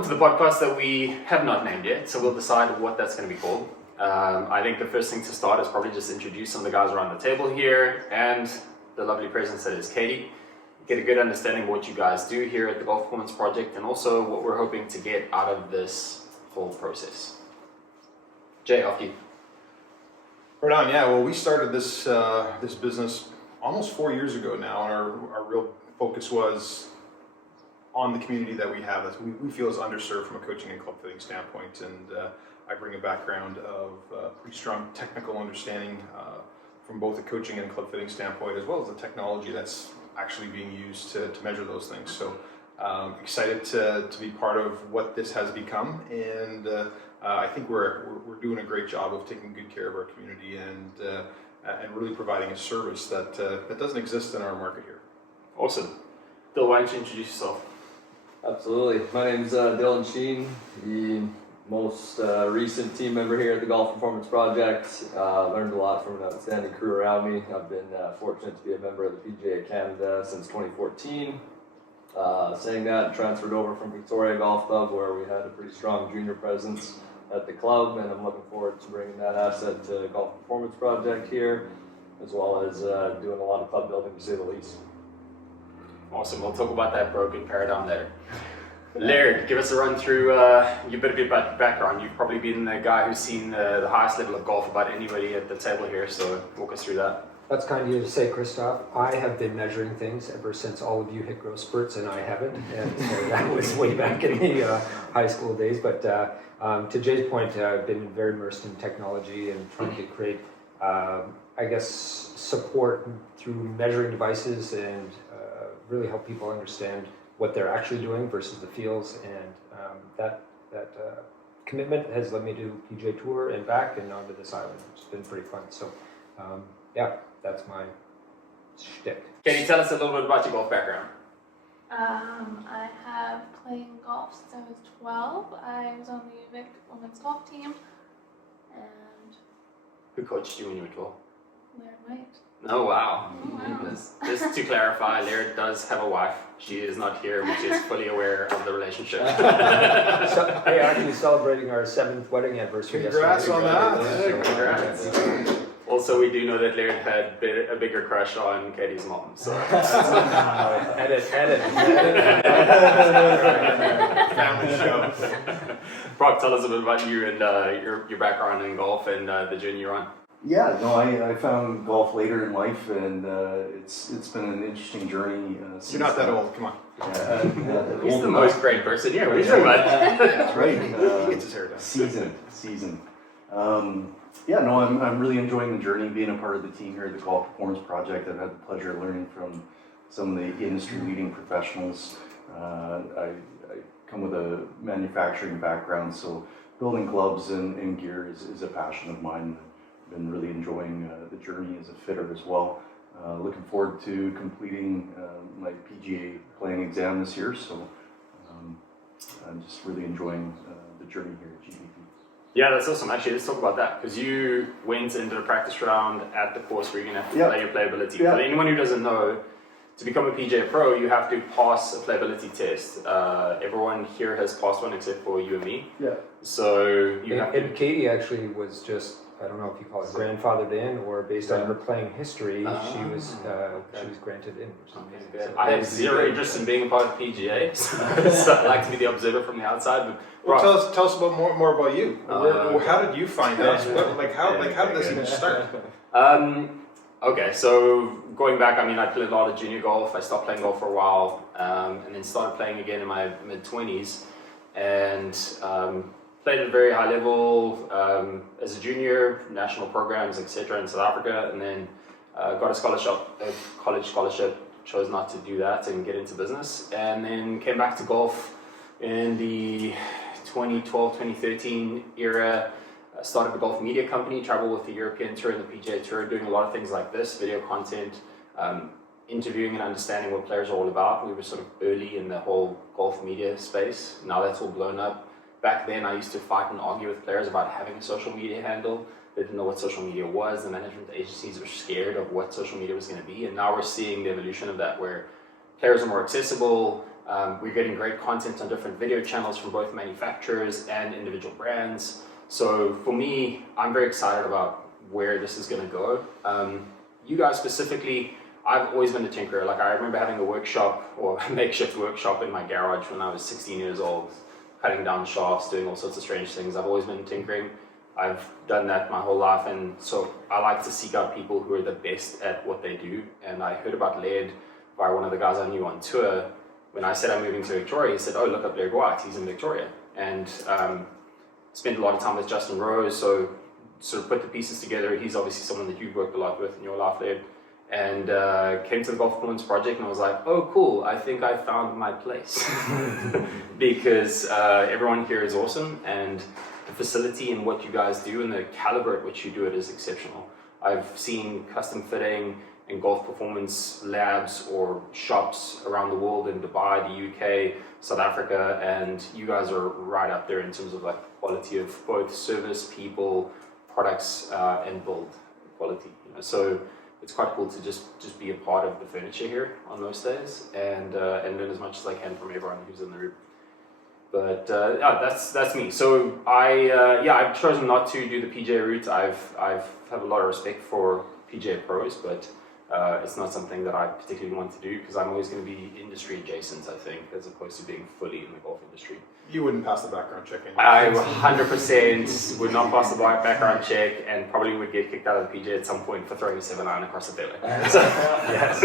Welcome to the podcast that we have not named yet, so we'll decide what that's going to be called. I think the first thing to start is probably just introduce some of the guys around the table here and the lovely presence that is Cadey. Get a good understanding of what you guys do here at the Golf Performance Project and also what we're hoping to get out of this whole process. Jay, off you. Right on, yeah. Well, we started this this business almost 4 years ago now, and our real focus was on the community that we have that we feel is underserved from a coaching and club fitting standpoint. And I bring a background of pretty strong technical understanding from both a coaching and club fitting standpoint, as well as the technology that's actually being used to measure those things. So excited to be part of what this has become, and I think we're doing a great job of taking good care of our community and really providing a service that doesn't exist in our market here. Awesome. Bill, why don't you introduce yourself? Absolutely. My name's Dylan Sheen, the most recent team member here at the Golf Performance Project. Learned a lot from an outstanding crew around me. I've been fortunate to be a member of the PGA Canada since 2014. Saying that, transferred over from Victoria Golf Club, where we had a pretty strong junior presence at the club, and I'm looking forward to bringing that asset to Golf Performance Project here, as well as doing a lot of club building, to say the least. Awesome. We'll talk about that broken paradigm later. Laird, give us a run through your bit of your background. You've probably been the guy who's seen the highest level of golf about anybody at the table here, so walk us through that. That's kind of you to say, Christoph. I have been measuring things ever since all of you hit growth spurts and I haven't, and so that was way back in the high school days. But to Jay's point, I've been very immersed in technology and trying to create, I guess, support through measuring devices and really help people understand what they're actually doing versus the feels, and that commitment has led me to PGA Tour and back and onto this island. It's been pretty fun. So yeah, that's my shtick. Can you tell us a little bit about your golf background? I have played golf since I was 12. I was on the Vic women's golf team, and Who coached you when you were 12? Laird White. Oh, wow. Oh, wow. Just to clarify, Laird does have a wife. She is not here, but she is fully aware of the relationship. So, hey, actually celebrating our 7th wedding anniversary. Congrats yesterday. on that. Yeah, congrats. Also, we do know that Laird had a bigger crush on Cadey's mom. So edit. Family show. Brock, tell us a bit about you and your background in golf and the journey you're on. Yeah, no, I found golf later in life, and it's been an interesting journey. You're not that old, come on. He's the most great person. Yeah, what are you talking about? That's right. He gets his hair done. Season. Yeah, no, I'm really enjoying the journey, being a part of the team here at the Golf Performance Project. I've had the pleasure of learning from some of the industry-leading professionals. I come with a manufacturing background, so building clubs and gear is a passion of mine. I've been really enjoying the journey as a fitter as well. Looking forward to completing my PGA playing exam this year, so I'm just really enjoying the journey here at GPP. Yeah, that's awesome. Actually, let's talk about that, because you went into the practice round at the course where you're going to have to play your playability. Yeah. For anyone who doesn't know, to become a PGA Pro, you have to pass a playability test. Everyone here has passed one except for you and me. Yeah. So you have to... And Cadey actually was just, I don't know if you call it grandfathered in, or based on her playing history, she was granted in. Which is amazing. Good. So I have zero interest in being a part of PGA, so I like to be the observer from the outside. But Well, tell us about more about you. How did you find us? How did this even start? Okay, so going back, I mean, I played a lot of junior golf. I stopped playing golf for a while, and then started playing again in my mid-20s, and played at a very high level as a junior, national programs, etc. in South Africa, and then got a college scholarship, chose not to do that and get into business, and then came back to golf in the 2012-2013 era. Started a golf media company, traveled with the European Tour and the PGA Tour, doing a lot of things like this, video content, interviewing and understanding what players are all about. We were sort of early in the whole golf media space. Now that's all blown up. Back then I used to fight and argue with players about having a social media handle. They didn't know what social media was. The management agencies were scared of what social media was going to be. And now we're seeing the evolution of that, where players are more accessible, We're getting great content on different video channels from both manufacturers and individual brands. So for me, I'm very excited about where this is going to go. You guys specifically, I've always been a tinkerer. Like I remember having a workshop or a makeshift workshop in my garage when I was 16 years old, cutting down shafts, doing all sorts of strange things. I've always been tinkering. I've done that my whole life, and so I like to seek out people who are the best at what they do. And I heard about Laird by one of the guys I knew on tour. When I said I'm moving to Victoria, he said, "Oh, look up Laird White, he's in Victoria." And spent a lot of time with Justin Rose, so sort of put the pieces together. He's obviously someone that you've worked a lot with in your life, Laird. And came to the Golf Performance Project, and I was like, "Oh, cool! I think I found my place," because everyone here is awesome, and the facility and what you guys do and the caliber at which you do it is exceptional. I've seen custom fitting and golf performance labs or shops around the world in Dubai, the UK, South Africa, and you guys are right up there in terms of like quality of both service, people, products, and build quality. You know, so it's quite cool to just be a part of the furniture here on most days and learn as much as I can from everyone who's in the room. But yeah, that's me. So I've chosen not to do the PGA route. I've have a lot of respect for PGA pros, but it's not something that I particularly want to do because I'm always going to be industry adjacent, I think, as opposed to being fully in the golf industry. You wouldn't pass the background check anyway. I 100% would not pass the background check and probably would get kicked out of the PGA at some point for throwing a 7-iron across the fairway. Yes,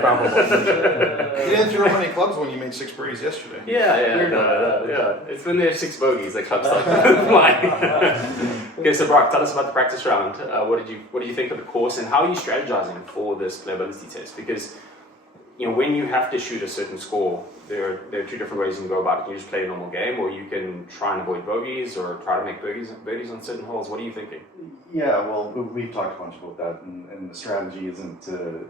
probably. You didn't throw many clubs when you made 6 birdies yesterday. Yeah. It's when there's 6 bogeys that clubs start flying. Okay, so Brock, tell us about the practice round. What did you think of the course, and how are you strategizing for this playability test? Because you know, when you have to shoot a certain score, there are 2 different ways you can go about it. You just play a normal game, or you can try and avoid bogeys, or try to make birdies on certain holes. What are you thinking? Yeah, well, we've talked a bunch about that, and the strategy isn't to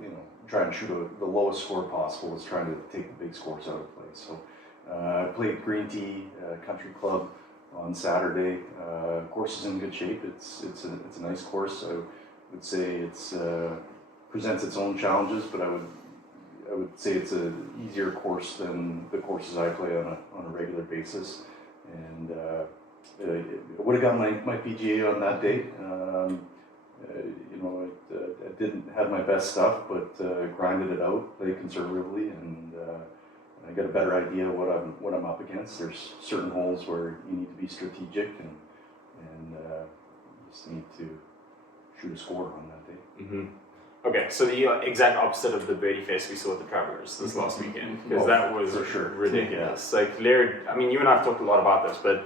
try and shoot the lowest score possible. It's trying to take the big scores out of play. So I played Green Tea Country Club on Saturday. Course is in good shape. It's a nice course. I would say it's presents its own challenges, but I would say it's an easier course than the courses I play on a regular basis. And I would have got my PGA on that day. I didn't have my best stuff, but grinded it out, played conservatively, and I got a better idea what I'm up against. There's certain holes where you need to be strategic, and you just need to shoot a score on that day. Mm-hmm. Okay, so the exact opposite of the birdie fest we saw at the Travelers this last weekend, because that was for sure ridiculous. Yeah. Like Laird, I mean, you and I have talked a lot about this, but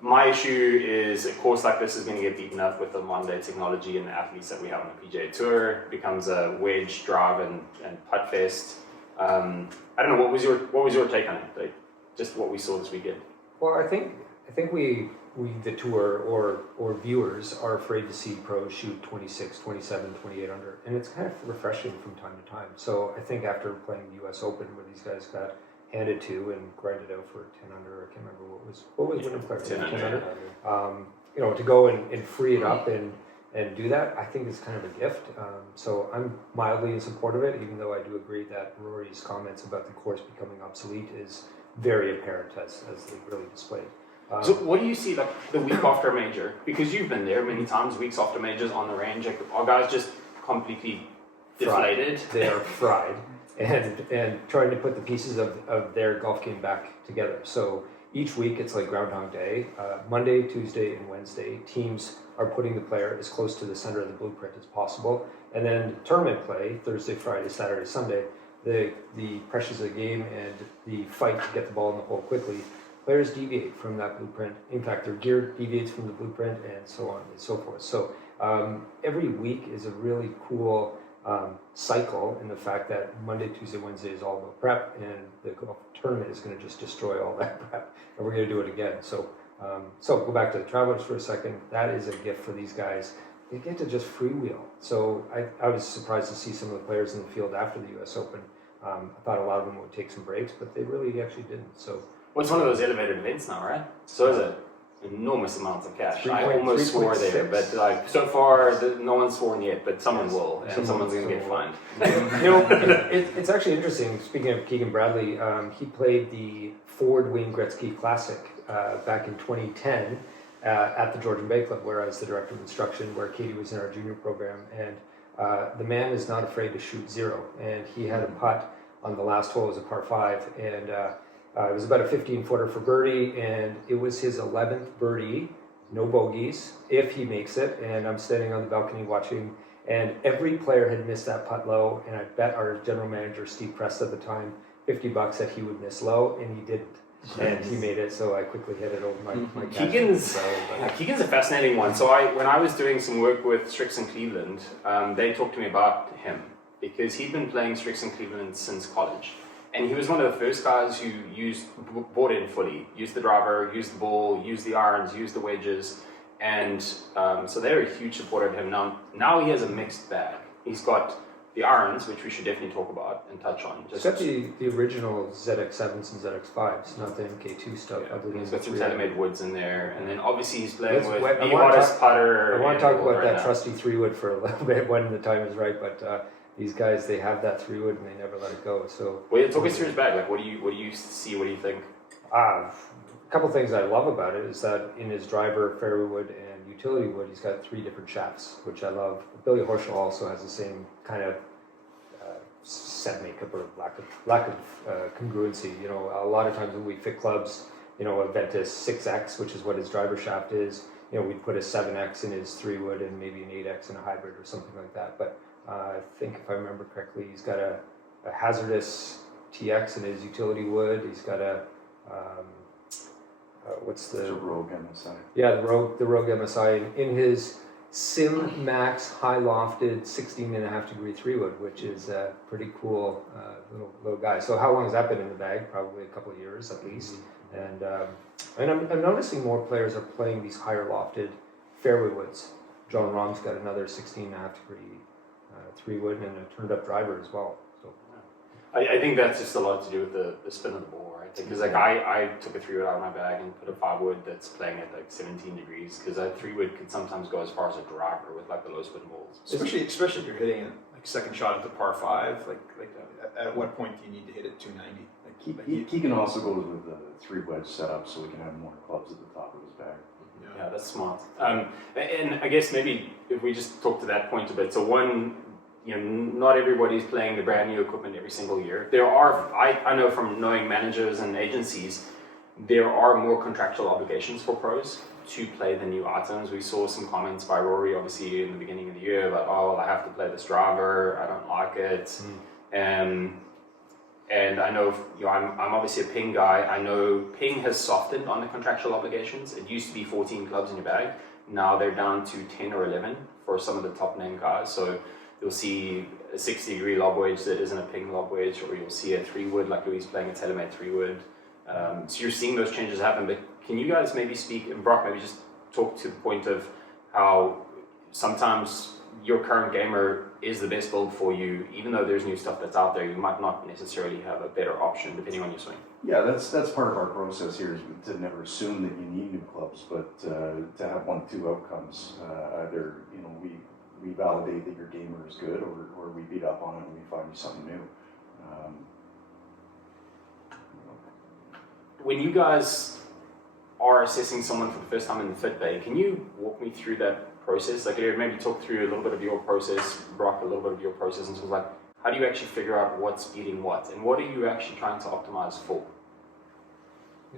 my issue is a course like this is going to get beaten up with the modern day technology and the athletes that we have on the PGA Tour. It becomes a wedge, drive, and putt fest. I don't know, what was your take on it? Like, just what we saw this weekend. Well, I think we the tour or viewers are afraid to see pros shoot 26, 27, 28 under, and it's kind of refreshing from time to time. So I think after playing the US Open, where these guys got handed to and grinded out for 10 under, I can't remember what was winning player, 10 under. To go and free it up and do that, I think is kind of a gift. So I'm mildly in support of it, even though I do agree that Rory's comments about the course becoming obsolete is very apparent as they really displayed. So what do you see like the week after a major? Because you've been there many times, weeks after majors on the range, like, are guys just completely deflated? They are fried and trying to put the pieces of their golf game back together. So each week it's like Groundhog Day. Monday, Tuesday, and Wednesday, teams are putting the player as close to the center of the blueprint as possible. And then tournament play, Thursday, Friday, Saturday, Sunday, the pressures of the game and the fight to get the ball in the hole quickly, players deviate from that blueprint. In fact, their gear deviates from the blueprint, and so on and so forth. So every week is a really cool cycle in the fact that Monday, Tuesday, Wednesday is all about prep, and the golf tournament is going to just destroy all that prep, and we're going to do it again. So go back to the Travelers for a second. That is a gift for these guys. They get to just freewheel. So I was surprised to see some of the players in the field after the US Open. I thought a lot of them would take some breaks, but they really actually didn't. So. Well, it's one of those elevated events now, right? So is it. enormous amounts of cash. Three I point- almost swore there, 3.6. but like so far, no one's sworn yet, but someone will, and Someone someone's going to get will. fined. You know, it's actually interesting. Speaking of Keegan Bradley, he played the Ford Wayne Gretzky Classic back in 2010 at the Georgian Bay Club, where I was the director of instruction, where Cadey was in our junior program, and the man is not afraid to shoot zero. And he had a putt on the last hole, it was a par 5, and it was about a 15-footer for birdie, and it was his 11th birdie, no bogeys, if he makes it. And I'm standing on the balcony watching, and every player had missed that putt low, and I bet our general manager, Steve Prest at the time, $50 that he would miss low, and he didn't. And he made it, so I quickly hit it over my cash. Keegan's a fascinating one. So when I was doing some work with Srixon-Cleveland, they talked to me about him because he'd been playing Srixon-Cleveland since college. And he was one of the first guys who bought in fully, used the driver, used the ball, used the irons, used the wedges. And so they're a huge supporter of him. Now he has a mixed bag. He's got the irons, which we should definitely talk about and touch on. He's got the original ZX7s and ZX5s, not the MK2 stuff. Yeah, he's got some TaylorMade woods in there. And then obviously he's playing with I the wanna hottest talk- putter. I want in to talk the world about right that now. trusty 3-wood for a little bit when the time is right, but these guys, they have that 3-wood and they never let it go. So Well, yeah, talk us through his bag. Like, what do you see? What do you think? a couple things I love about it is that in his driver, fairway wood, and utility wood, he's got 3 different shafts, which I love. Billy Horschel also has the same kind of set makeup or lack of congruency. You know, a lot of times when we fit clubs, you know, a Ventus 6X, which is what his driver shaft is, you know, we'd put a 7X in his 3-wood and maybe an 8X in a hybrid or something like that. But I think if I remember correctly, he's got a hazardous TX in his utility wood. He's got a what's It's a the Rogue MSI. yeah, the Rogue MSI in his Sim Max high lofted 16.5 degree 3-wood, which is a pretty cool little guy. So how long has that been in the bag? Probably a couple of years at least. And I'm noticing more players are playing these higher lofted fairway woods. John Rahm's got another 16.5 degree 3-wood and a turned up driver as well. So I think that's just a lot to do with the spin of the ball, right? Because like I took a 3-wood out of my bag and put a 5-wood that's playing at like 17 degrees because a 3-wood could sometimes go as far as a driver with like the low spin balls. Especially if you're hitting it like second shot into par 5, like at what point do you need to hit it 290? Keegan also goes with the 3-wedge setup so we can have more clubs at the top of his bag. Yeah, that's smart. And I guess maybe if we just talk to that point a bit. So one, you know, not everybody's playing the brand new equipment every single year. There are, I know from knowing managers and agencies, there are more contractual obligations for pros to play the new items. We saw some comments by Rory, obviously, in the beginning of the year, like, oh, well, I have to play this driver, I don't like it. And I know, you know, I'm obviously a ping guy. I know ping has softened on the contractual obligations. It used to be 14 clubs in your bag. Now they're down to 10 or 11 for some of the top name guys. So you'll see a 60-degree lob wedge that isn't a ping lob wedge, or you'll see a 3-wood like Louis playing a TaylorMade 3-wood. So you're seeing those changes happen. But can you guys maybe speak, and Brock, maybe just talk to the point of how sometimes your current gamer is the best build for you, even though there's new stuff that's out there, you might not necessarily have a better option depending on your swing. Yeah, that's part of our process here, is to never assume that you need new clubs, but to have 1 of 2 outcomes. Either, you know, we validate that your gamer is good, or we beat up on it and we find you something new. When you guys are assessing someone for the first time in the fit bay, can you walk me through that process? Like, maybe talk through a little bit of your process, Brock, a little bit of your process, and sort of like, how do you actually figure out what's beating what, and what are you actually trying to optimize for?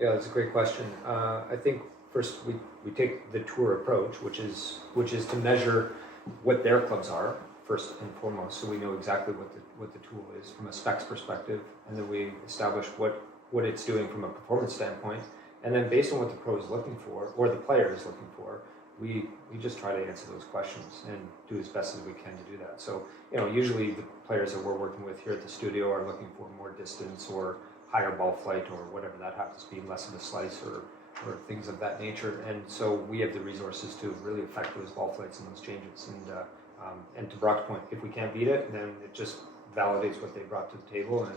yeah, that's a great question. I think first we take the tour approach, which is to measure what their clubs are first and foremost, so we know exactly what the tool is from a specs perspective, and then we establish what it's doing from a performance standpoint, and then based on what the pro is looking for or the player is looking for, we just try to answer those questions and do as best as we can to do that. So, you know, usually the players that we're working with here at the studio are looking for more distance or higher ball flight or whatever that happens to be, less of a slice or things of that nature. And so we have the resources to really affect those ball flights and those changes. And to Brock's point, if we can't beat it, then it just validates what they brought to the table,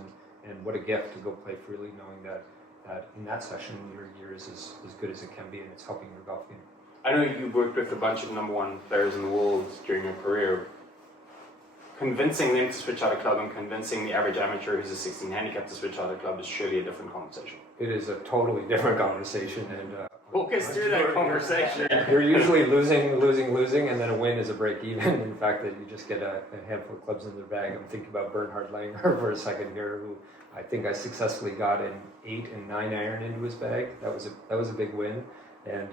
and what a gift to go play freely, knowing that, that in that session your gear is as good as it can be, and it's helping your golf game. I know you've worked with a bunch of number one players in the world during your career. Convincing them to switch out a club and convincing the average amateur who's a 16 handicap to switch out a club is surely a different conversation. It is a totally different conversation, and Walk us through that conversation. you're usually losing, and then a win is a break even. In fact, that you just get a handful of clubs in their bag. I'm thinking about Bernhard Langer for a second here, who I think I successfully got an 8 and 9 iron into his bag. That was a big win. And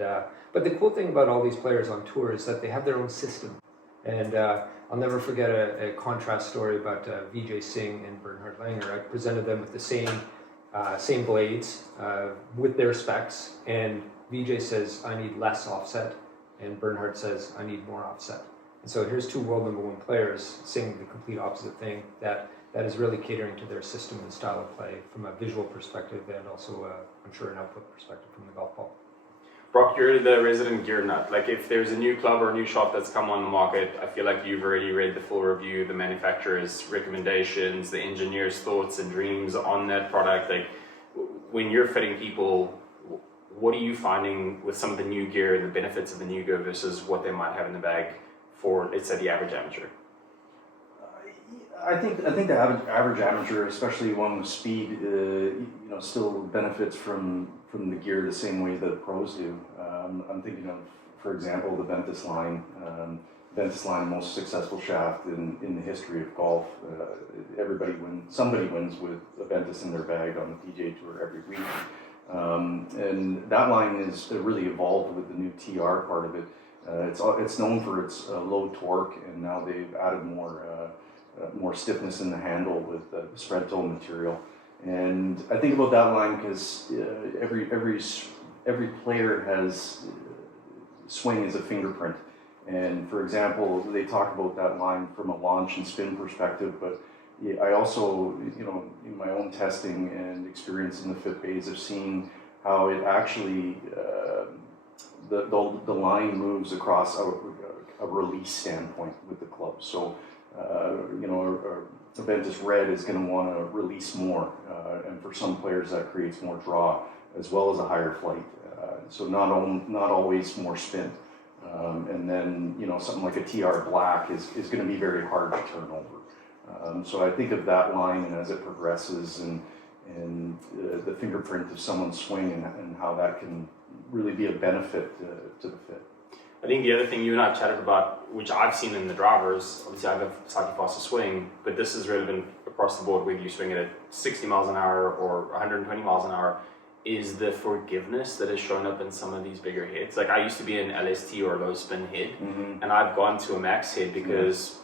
but the cool thing about all these players on tour is that they have their own system. And I'll never forget a contrast story about Vijay Singh and Bernhard Langer. I presented them with the same blades with their specs, and Vijay says, I need less offset, and Bernhard says, I need more offset. And so here's two world number one players saying the complete opposite thing, that is really catering to their system and style of play from a visual perspective and also, I'm sure, an output perspective from the golf ball. Brock, you're the resident gear nut. Like, if there's a new club or a new shop that's come on the market, I feel like you've already read the full review, the manufacturer's recommendations, the engineer's thoughts and dreams on that product. Like, when you're fitting people, what are you finding with some of the new gear, the benefits of the new gear versus what they might have in the bag for, let's say, the average amateur? I think the average amateur, especially one with speed, still benefits from the gear the same way that pros do. I'm thinking of, for example, the Ventus line. Ventus line, most successful shaft in the history of golf. Somebody wins with a Ventus in their bag on the PGA Tour every week. And that line is really evolved with the new TR part of it. It's known for its low torque, and now they've added more stiffness in the handle with the spread toe material. And I think about that line because every player has swing as a fingerprint. And for example, they talk about that line from a launch and spin perspective, but I also, in my own testing and experience in the fit bays, have seen how it actually, the line moves across a release standpoint with the club. So, a Ventus Red is going to want to release more, and for some players that creates more draw as well as a higher flight. So not always more spin. And then, something like a TR Black is going to be very hard to turn over. So I think of that line, and as it progresses, and the fingerprint of someone's swing, and how that can really be a benefit to the fit. I think the other thing you and I have chatted about, which I've seen in the drivers, obviously I have a slightly faster swing, but this is relevant across the board, whether you swing it at 60 miles an hour or 120 miles an hour, is the forgiveness that has shown up in some of these bigger heads. Like, I used to be an LST or low spin head, and I've gone to a max head because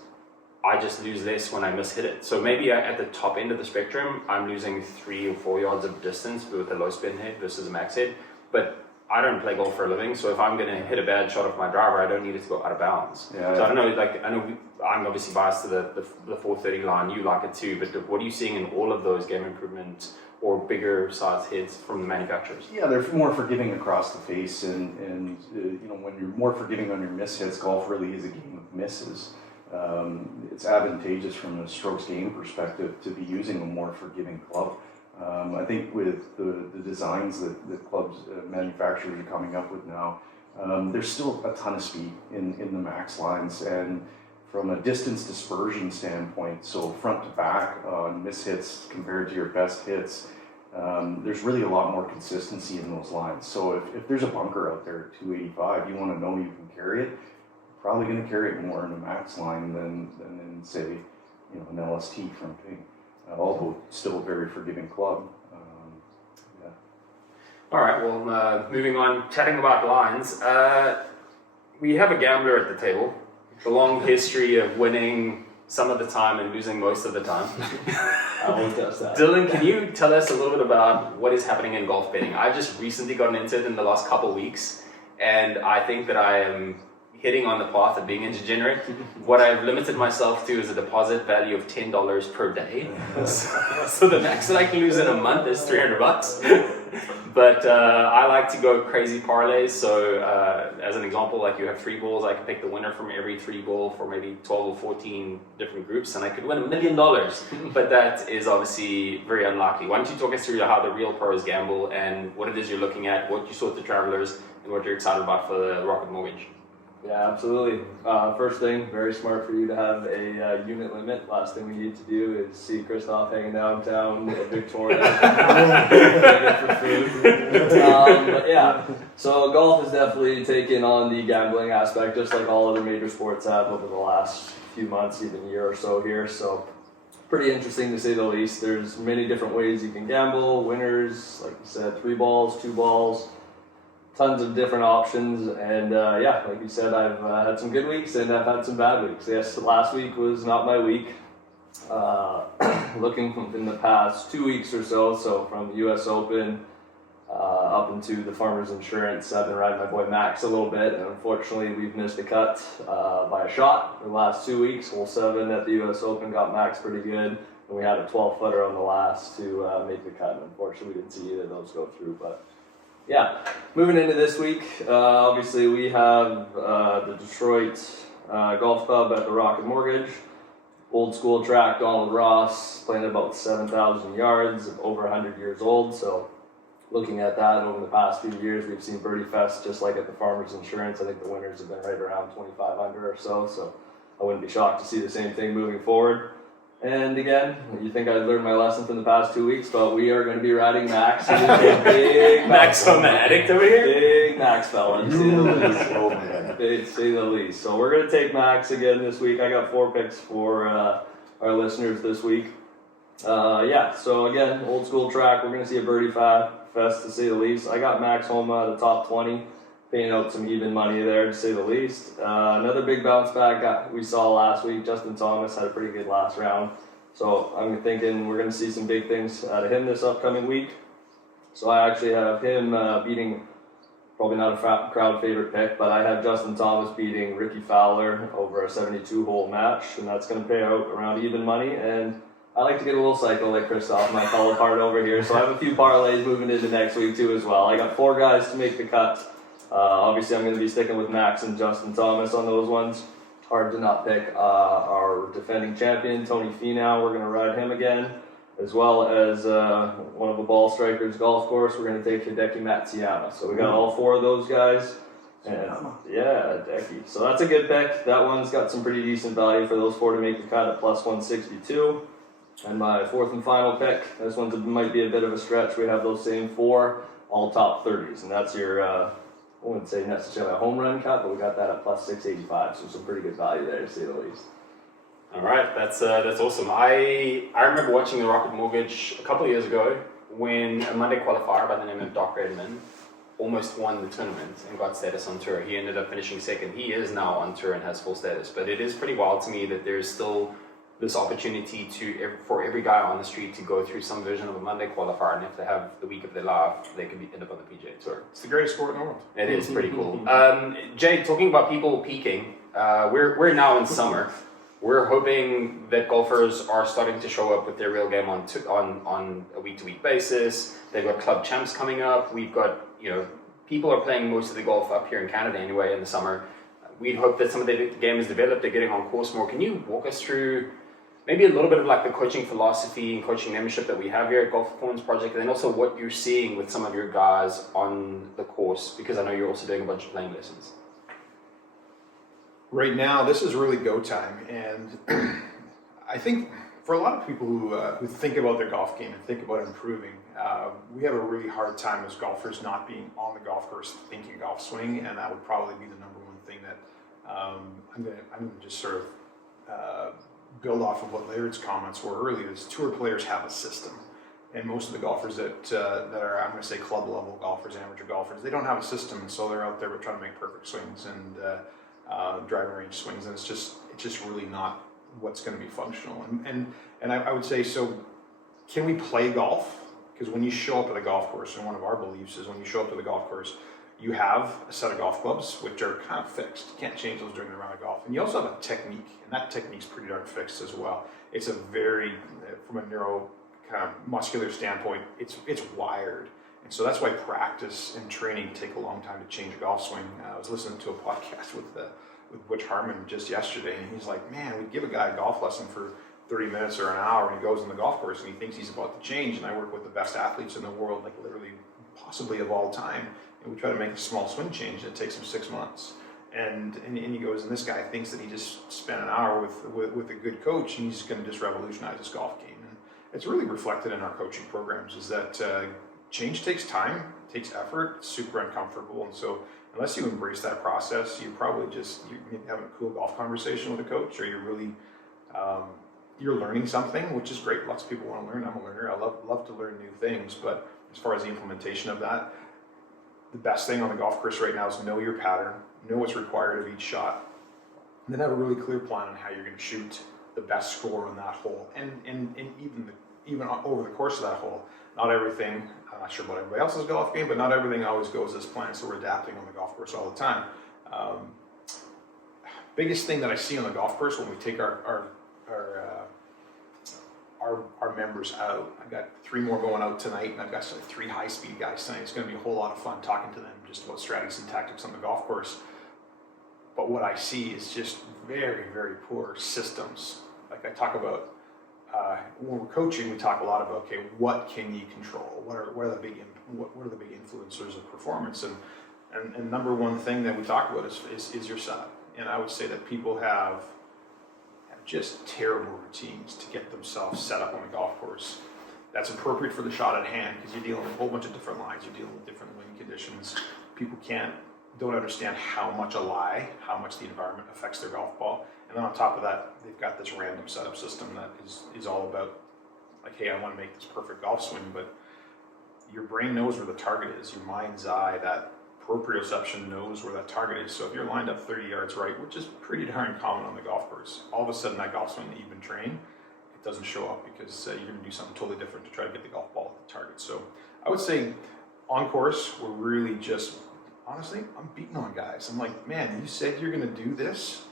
I just lose less when I mishit it. So maybe at the top end of the spectrum, I'm losing 3 or 4 yards of distance with a low spin head versus a max head, but I don't play golf for a living, so if I'm going to hit a bad shot off my driver, I don't need it to go out of bounds. Yeah, so I don't know, I'm obviously biased to the 430 line, you like it too, but what are you seeing in all of those game improvements or bigger size heads from the manufacturers? Yeah, they're more forgiving across the face, and when you're more forgiving on your mishits, golf really is a game of misses. It's advantageous from a strokes game perspective to be using a more forgiving club. I think with the designs that the clubs manufacturers are coming up with now, there's still a ton of speed in the max lines, and from a distance dispersion standpoint, so front to back on mishits compared to your best hits, there's really a lot more consistency in those lines. So if there's a bunker out there at 285, you want to know you can carry it, you're probably going to carry it more in a max line than in, say, an LST from Ping. Although still a very forgiving club. All right, well, moving on, chatting about lines. We have a gambler at the table. The long history of winning some of the time and losing most of the time. I won't touch that. Dylan, can you tell us a little bit about what is happening in golf betting? I've just recently gotten into it in the last couple of weeks, and I think that I am heading on the path of being a degenerate. What I've limited myself to is a deposit value of $10 per day. So the max that I can lose in a month is $300. But I like to go crazy parlays. So as an example, like you have 3 balls, I can pick the winner from every 3 ball for maybe 12 or 14 different groups, and I could win $1 million. But that is obviously very unlikely. Why don't you talk us through how the real pros gamble and what it is you're looking at, what you saw at the Travelers, and what you're excited about for the Rocket Mortgage? Yeah, absolutely. First thing, very smart for you to have a unit limit. Last thing we need to do is see Christoph hanging downtown at Victoria for food. But yeah, so golf has definitely taken on the gambling aspect, just like all other major sports have over the last few months, even year or so here. So pretty interesting to say the least. There's many different ways you can gamble. Winners, like you said, 3 balls, 2 balls. Tons of different options, and yeah, like you said, I've had some good weeks and I've had some bad weeks. Yes, last week was not my week. Looking in the past 2 weeks or so from the US Open up into the Farmers Insurance, I've been riding my boy Max a little bit, and unfortunately we've missed a cut by a shot the last 2 weeks. Hole 7 at the US Open got Max pretty good, and we had a 12-footer on the last to make the cut, and unfortunately we didn't see either of those go through, but yeah, moving into this week, obviously we have the Detroit Golf Club at the Rocket Mortgage. Old school track, Donald Ross, playing at about 7,000 yards, over 100 years old. So looking at that over the past few years, we've seen Birdie Fest just like at the Farmers Insurance. I think the winners have been right around 2,500 or so. So I wouldn't be shocked to see the same thing moving forward. And again, you think I've learned my lesson from the past 2 weeks, but we are going to be riding Max. Big Max on the addict over here? Big Max fella, to say the least. Oh my God. To say the least. So we're going to take Max again this week. I got 4 picks for our listeners this week. Yeah, so again, old school track. We're going to see a birdie fest, to say the least. I got Max home out of the top 20. Paying out some even money there, to say the least. Another big bounce back we saw last week. Justin Thomas had a pretty good last round. So I'm thinking we're going to see some big things out of him this upcoming week. So I actually have him beating, probably not a crowd favorite pick, but I have Justin Thomas beating Ricky Fowler over a 72-hole match. And that's going to pay out around even money. And I like to get a little cycle like Christoph, my fellow part over here. So I have a few parlays moving into next week too as well. I got 4 guys to make the cut. Obviously, I'm going to be sticking with Max and Justin Thomas on those ones. Hard to not pick our defending champion, Tony Finau. We're going to ride him again, as well as one of the ball strikers golf course. We're going to take Hideki Matsuyama. So we got all 4 of those guys. And, yeah, Hideki. So that's a good pick. That one's got some pretty decent value for those 4 to make the cut at plus 162. And my 4th and final pick, this one might be a bit of a stretch. We have those same 4, all top 30s. And that's your... I wouldn't say necessarily a home run cut, but we got that at plus 685, so some pretty good value there, to say the least. All right, that's awesome. I remember watching the Rocket Mortgage a couple of years ago when a Monday qualifier by the name of Doc Redman almost won the tournament and got status on tour. He ended up finishing 2nd. He is now on tour and has full status, but it is pretty wild to me that there's still this opportunity for every guy on the street to go through some version of a Monday qualifier, and if they have the week of their life, they could end up on the PGA Tour. It's the greatest sport in the world. It is pretty cool. Jay, talking about people peaking, we're now in summer. We're hoping that golfers are starting to show up with their real game on a week-to-week basis. They've got club champs coming up. We've got, people are playing most of the golf up here in Canada anyway in the summer. We hope that some of the game is developed. They're getting on course more. Can you walk us through maybe a little bit of like the coaching philosophy and coaching membership that we have here at Golf Performance Project, and then also what you're seeing with some of your guys on the course, because I know you're also doing a bunch of playing lessons. Right now, this is really go time, and I think for a lot of people who think about their golf game and think about improving, we have a really hard time as golfers not being on the golf course thinking golf swing, and that would probably be the number one thing that I'm gonna just sort of build off of what Laird's comments were earlier. Is tour players have a system, and most of the golfers that are, I'm going to say, club level golfers, amateur golfers, they don't have a system, and so they're out there trying to make perfect swings and driving range swings, and it's just really not what's going to be functional. And I would say, so can we play golf? Because when you show up at a golf course, and one of our beliefs is when you show up to the golf course, you have a set of golf clubs which are kind of fixed. You can't change those during the round of golf. And you also have a technique, and that technique's pretty darn fixed as well. It's a very, from a neuro kind of muscular standpoint, it's wired. And so that's why practice and training take a long time to change a golf swing. I was listening to a podcast with Butch Harmon just yesterday, and he's like, man, we give a guy a golf lesson for 30 minutes or an hour, and he goes on the golf course and he thinks he's about to change. And I work with the best athletes in the world, like literally possibly of all time. And we try to make a small swing change, and it takes him 6 months. And he goes, and this guy thinks that he just spent an hour with a good coach, and he's going to just revolutionize his golf game. And it's really reflected in our coaching programs, is that change takes time, takes effort, it's super uncomfortable. And so unless you embrace that process, you're probably you're having a cool golf conversation with a coach, or you're really, you're learning something, which is great. Lots of people want to learn. I'm a learner. I love to learn new things. But as far as the implementation of that, the best thing on the golf course right now is know your pattern, know what's required of each shot, and then have a really clear plan on how you're going to shoot the best score on that hole. And even over the course of that hole, not everything, I'm not sure about everybody else's golf game, but not everything always goes as planned, so we're adapting on the golf course all the time. Biggest thing that I see on the golf course when we take our members out, I've got 3 more going out tonight, and I've got 3 high-speed guys tonight. It's going to be a whole lot of fun talking to them just about strategies and tactics on the golf course. But what I see is just very, very poor systems. Like I talk about, when we're coaching, we talk a lot about, okay, what can you control? What are the big influencers of performance? And number one thing that we talk about is your setup. And I would say that people have just terrible routines to get themselves set up on the golf course. That's appropriate for the shot at hand, because you're dealing with a whole bunch of different lines. You're dealing with different wind conditions. People don't understand how much the environment affects their golf ball. And then on top of that, they've got this random setup system that is all about, like, hey, I want to make this perfect golf swing, but your brain knows where the target is. Your mind's eye, that proprioception knows where that target is. So if you're lined up 30 yards right, which is pretty darn common on the golf course, all of a sudden that golf swing that you've been training, it doesn't show up, because you're going to do something totally different to try to get the golf ball at the target. So I would say on course, we're really just, honestly, I'm beating on guys. I'm like, man, you said you're going to do this,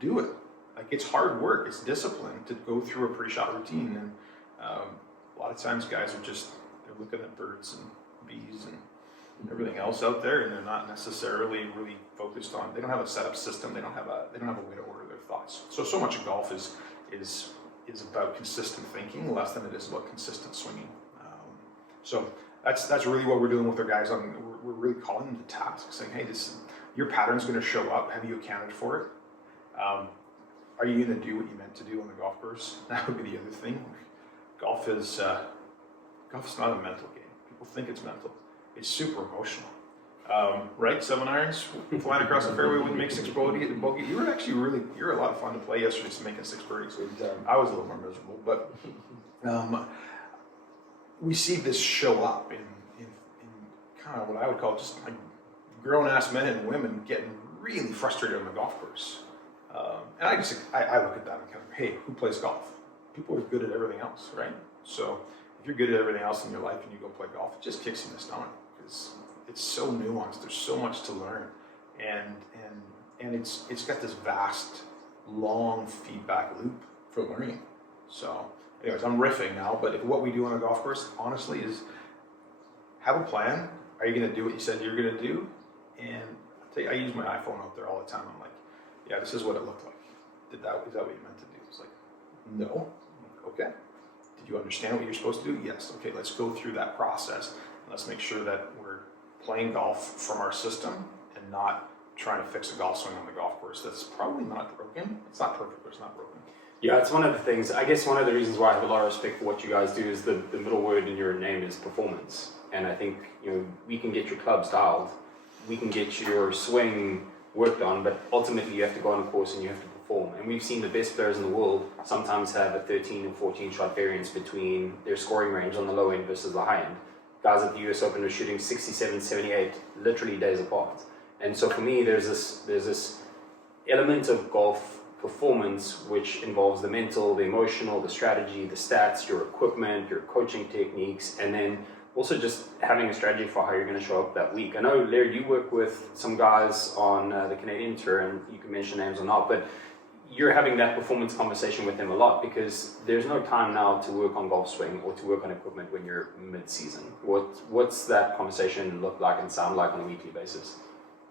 do it. Like, it's hard work, it's discipline to go through a pre-shot routine. And a lot of times guys are they're looking at birds and bees and everything else out there, and they're not necessarily really focused on, they don't have a setup system, they don't have a way to order their thoughts. So much of golf is about consistent thinking less than it is about consistent swinging. So that's really what we're doing with our guys. We're really calling them to task, saying, hey, your pattern's going to show up. Have you accounted for it? Are you going to do what you meant to do on the golf course? That would be the other thing. Golf is not a mental game. People think it's mental. It's super emotional, right? 7 irons, flying across the fairway, wouldn't make 6 bogey. You were actually you're a lot of fun to play yesterday, just making 6 birdies. I was a little more miserable, but we see this show up in kind of what I would call just like grown-ass men and women getting really frustrated on the golf course. And I look at that and kind of, hey, who plays golf? People are good at everything else, right? So if you're good at everything else in your life and you go play golf, it just kicks you in the stomach, because it's so nuanced. There's so much to learn, and it's got this vast, long feedback loop for learning. So, anyways, I'm riffing now, but what we do on a golf course, honestly, is have a plan. Are you going to do what you said you're going to do? And I use my iPhone out there all the time. I'm like, yeah, this is what it looked like. Is that what you meant to do? It's like, no. Okay. Did you understand what you're supposed to do? Yes. Okay, let's go through that process. And let's make sure that we're playing golf from our system and not trying to fix a golf swing on the golf course that's probably not broken. It's not perfect, but it's not broken. Yeah, it's one of the things, I guess one of the reasons why I have a lot of respect for what you guys do is the middle word in your name is performance. And I think, we can get your clubs dialed, we can get your swing worked on, but ultimately you have to go on a course and you have to perform. And we've seen the best players in the world sometimes have a 13 and 14 shot variance between their scoring range on the low end versus the high end. Guys at the US Open are shooting 67, 78, literally days apart. And so for me, there's this element of golf performance which involves the mental, the emotional, the strategy, the stats, your equipment, your coaching techniques, and then also just having a strategy for how you're going to show up that week. I know, Laird, you work with some guys on the Canadian Tour, and you can mention names or not, but you're having that performance conversation with them a lot because there's no time now to work on golf swing or to work on equipment when you're mid-season. What's that conversation look like and sound like on a weekly basis?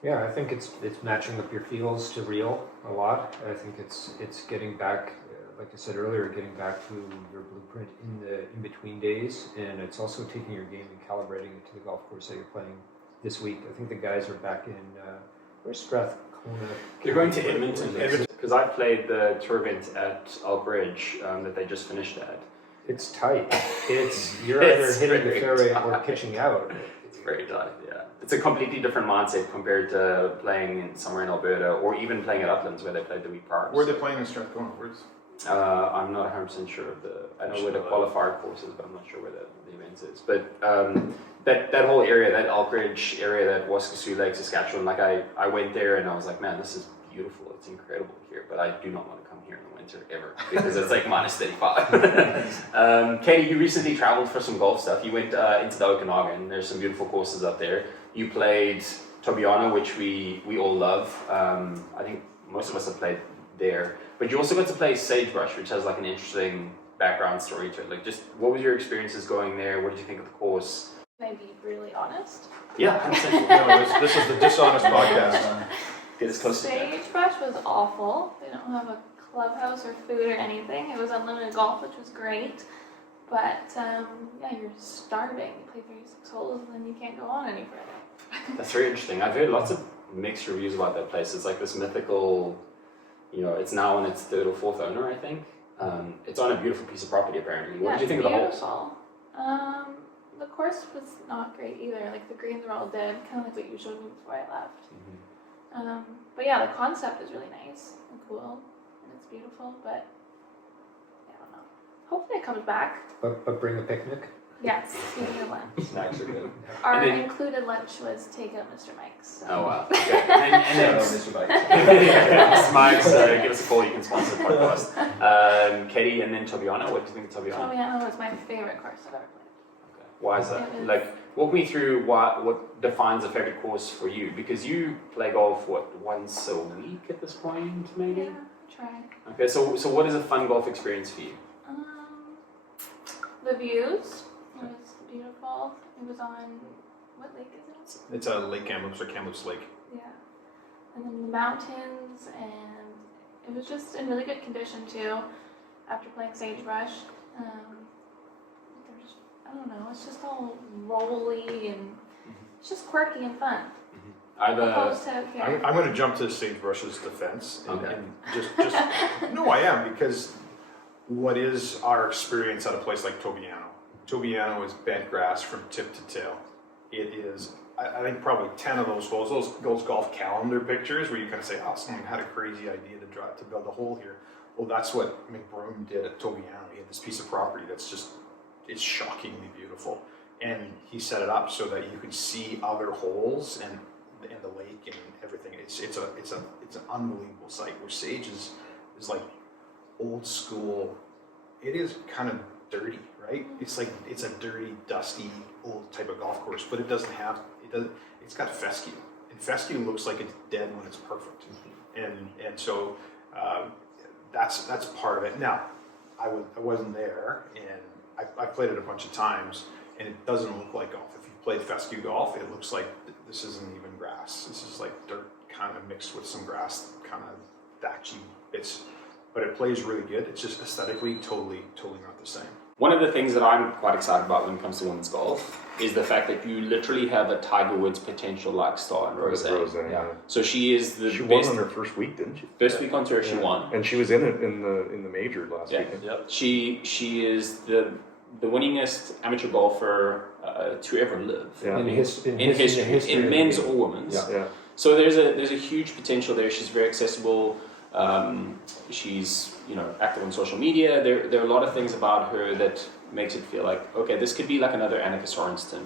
Yeah, I think it's matching up your feels to real a lot. I think it's getting back, like I said earlier, getting back to your blueprint in between days, and it's also taking your game and calibrating it to the golf course that you're playing this week. I think the guys are back in where's Strathcona? They're going to Edmonton because I played the tour event at Elk Ridge that they just finished at. It's tight. You're either hitting the fairway or tight. pitching out. It's very tight, yeah. It's a completely different mindset compared to playing somewhere in Alberta or even playing at Uplands where they played the week prior. Where are they playing in Strathcona? Where's? I'm not 100% sure of I know where the qualifier course is, but I'm not sure where the event is. But that whole area, that Elk Ridge area, that Waskesiu Lake, Saskatchewan, like I went there and I was like, man, this is beautiful. It's incredible here, but I do not want to come here in the winter ever because it's like minus 35. Cadey, you recently traveled for some golf stuff. You went into the Okanagan. There's some beautiful courses up there. You played Tobiano, which we all love. I think most of us have played there. But you also got to play Sagebrush, which has like an interesting background story to it. Like, just what was your experiences going there? What did you think of the course? Can I be really honest? Yeah, 100%. No, this is the dishonest podcast. Get as close to that. Sagebrush was awful. They don't have a clubhouse or food or anything. It was unlimited golf, which was great. But yeah, you're starving. You play 36 holes and then you can't go on any further. That's very interesting. I've heard lots of mixed reviews about that place. It's like this mythical, it's now in its third or fourth owner, I think. It's on a beautiful piece of property, apparently. What did you think of the holes? Beautiful. The course was not great either. Like, the greens were all dead, kind of like what you showed me before I left. Mm-hmm. But yeah, the concept is really nice and cool, and it's beautiful, but I don't know. Hopefully it comes back. But bring a picnic. Yes, speaking of lunch. Snacks are good. Our And then- included lunch was take out Mr. Mike's. So. Oh, wow. Okay. And then, Mr. Bike. Mr. Mike's, give us a call. You can sponsor the podcast. Cadey, and then Tobiano. What do you think of Tobiano? Tobiano was my favorite course I've ever played. Okay. Why is that? It is- Like, walk me through what defines a favorite course for you, because you play golf once a week at this point, maybe. Yeah, try. Okay, so what is a fun golf experience for you? The views was beautiful. It was on, what lake is it? It's a Lake Kamloops or Kamloops Lake. Yeah. And then the mountains, and it was just in really good condition too. After playing Sagebrush, they're just, I don't know. It's just all rolly and it's just quirky and fun. Opposed to here. I'm going to jump to Sagebrush's defense. Okay. And just no, I am, because what is our experience at a place like Tobiano? Tobiano is bent grass from tip to tail. It is, I think, probably 10 of those holes, those golf calendar pictures where you kind of say, oh, someone had a crazy idea to build a hole here. Well, that's what McBroom did at Tobiano. He had this piece of property that's just, it's shockingly beautiful. And he set it up so that you could see other holes and the lake and everything. It's an unbelievable site. Where Sage is like old school. It is kind of dirty, right? It's a dirty, dusty, old type of golf course, but it's got fescue, and fescue looks like it's dead when it's perfect. And so that's part of it. Now, I wasn't there, and I played it a bunch of times, and it doesn't look like golf. If you played fescue golf, it looks like this isn't even grass. This is like dirt kind of mixed with some grass, kind of thatchy bits. But it plays really good. It's just aesthetically totally not the same. One of the things that I'm quite excited about when it comes to women's golf is the fact that you literally have a Tiger Woods potential like star in Rose. Yeah. So she is the She best. won on her first week, didn't she? First week on tour, she Yeah. won. And she was in it in the major last weekend. Yep. She is the winningest amateur golfer to ever live Yeah. In history, in of men's the or game. women's. Yeah. Yeah. So there's a huge potential there. She's very accessible. She's active on social media. There are a lot of things about her that makes it feel like, okay, this could be like another Annika Sorenston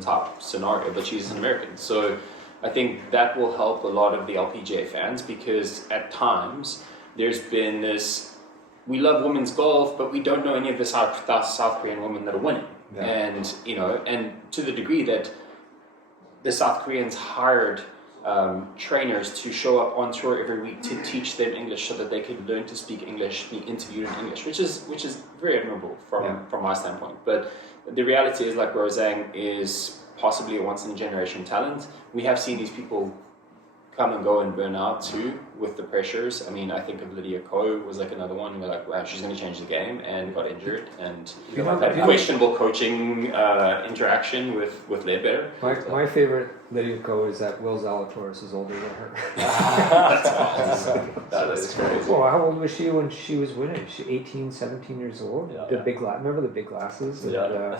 type scenario, but she's an American. So I think that will help a lot of the LPGA fans, because at times there's been this, we love women's golf, but we don't know any of the South Korean women that are winning. Yeah. And and to the degree that the South Koreans hired trainers to show up on tour every week to teach them English so that they could learn to speak English, be interviewed in English, which is very admirable from my standpoint. But the reality is, like Zhang is possibly a once in a generation talent. We have seen these people come and go and burn out too with the pressures. I mean, I think of Lydia Ko was like another one. We're like, wow, she's going to change the game, and got injured and had questionable coaching interaction with Laird. My favorite Lydia Ko is that Will Zalatoris is older than her. That's awesome. That is crazy. Well, how old was she when she was winning? She 18, 17 years old. Yeah. Remember the big glasses? Yeah.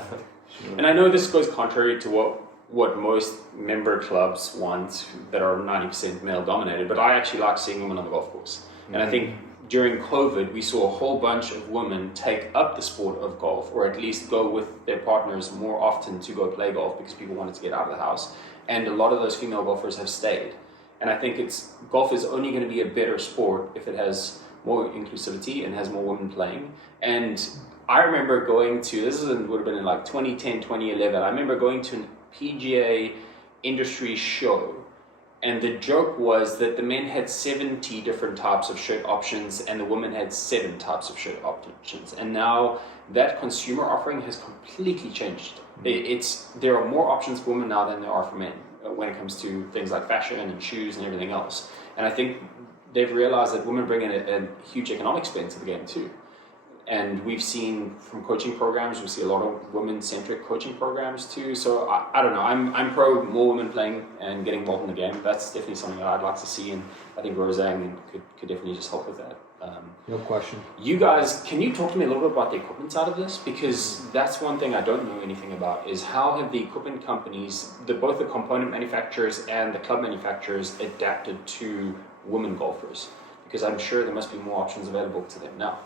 And I know this goes contrary to what most member clubs want that are 90% male dominated, but I actually like seeing women on the golf course. And I think during COVID, we saw a whole bunch of women take up the sport of golf, or at least go with their partners more often to go play golf because people wanted to get out of the house. And a lot of those female golfers have stayed. And I think golf is only going to be a better sport if it has more inclusivity and has more women playing. And I remember going to, would have been in like 2010, 2011, I remember going to an PGA industry show, and the joke was that the men had 70 different types of shirt options and the women had 7 types of shirt options, and now that consumer offering has completely changed. There are more options for women now than there are for men when it comes to things like fashion and shoes and everything else. And I think they've realized that women bring in a huge economic spend to the game too. And we've seen from coaching programs, we see a lot of women-centric coaching programs too. So I don't know, I'm pro more women playing and getting involved in the game. That's definitely something that I'd like to see, and I think Zhang could definitely just help with that. No question. You guys, can you talk to me a little bit about the equipment side of this? Because that's one thing I don't know anything about, is how have the equipment companies, both the component manufacturers and the club manufacturers, adapted to women golfers? Because I'm sure there must be more options available to them now.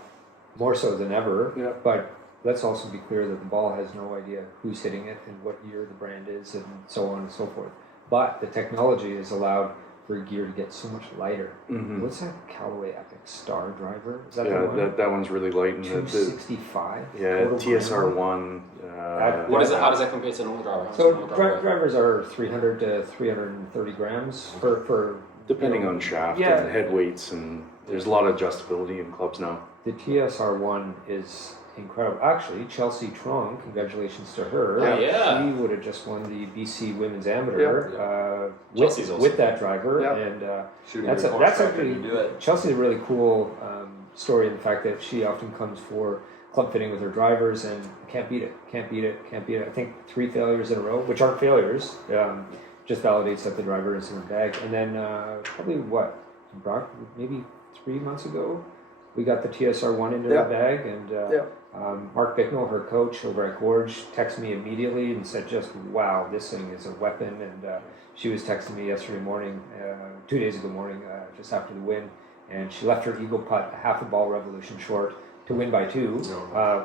More so than ever, Yeah. but let's also be clear that the ball has no idea who's hitting it and what year the brand is and so on and so forth. But the technology has allowed for gear to get so much lighter. What's that Callaway Epic Star driver? Is that the one? that one's really light. And 265? TSR1. What is it? How does that compare to an old driver? So drivers are 300 to 330 grams for Depending on shaft and head weights, and there's a lot of adjustability in clubs now. The TSR1 is incredible. Actually, Chelsea Truong, congratulations to her. Oh, yeah. She would have just won the BC Women's Amateur with that driver. Yep. And that's actually, Chelsea's a really cool story in the fact that she often comes for club fitting with her drivers and can't beat it. I think 3 failures in a row, which aren't failures, just validates that the driver is in her bag. And then probably maybe 3 months ago, we got the TSR1 into the bag, and Mark Bicknell, her coach over at Gorge, texted me immediately and said, just, wow, this thing is a weapon. And she was texting me yesterday morning, 2 days ago morning, just after the win, and she left her eagle putt half a ball revolution short to win by 2,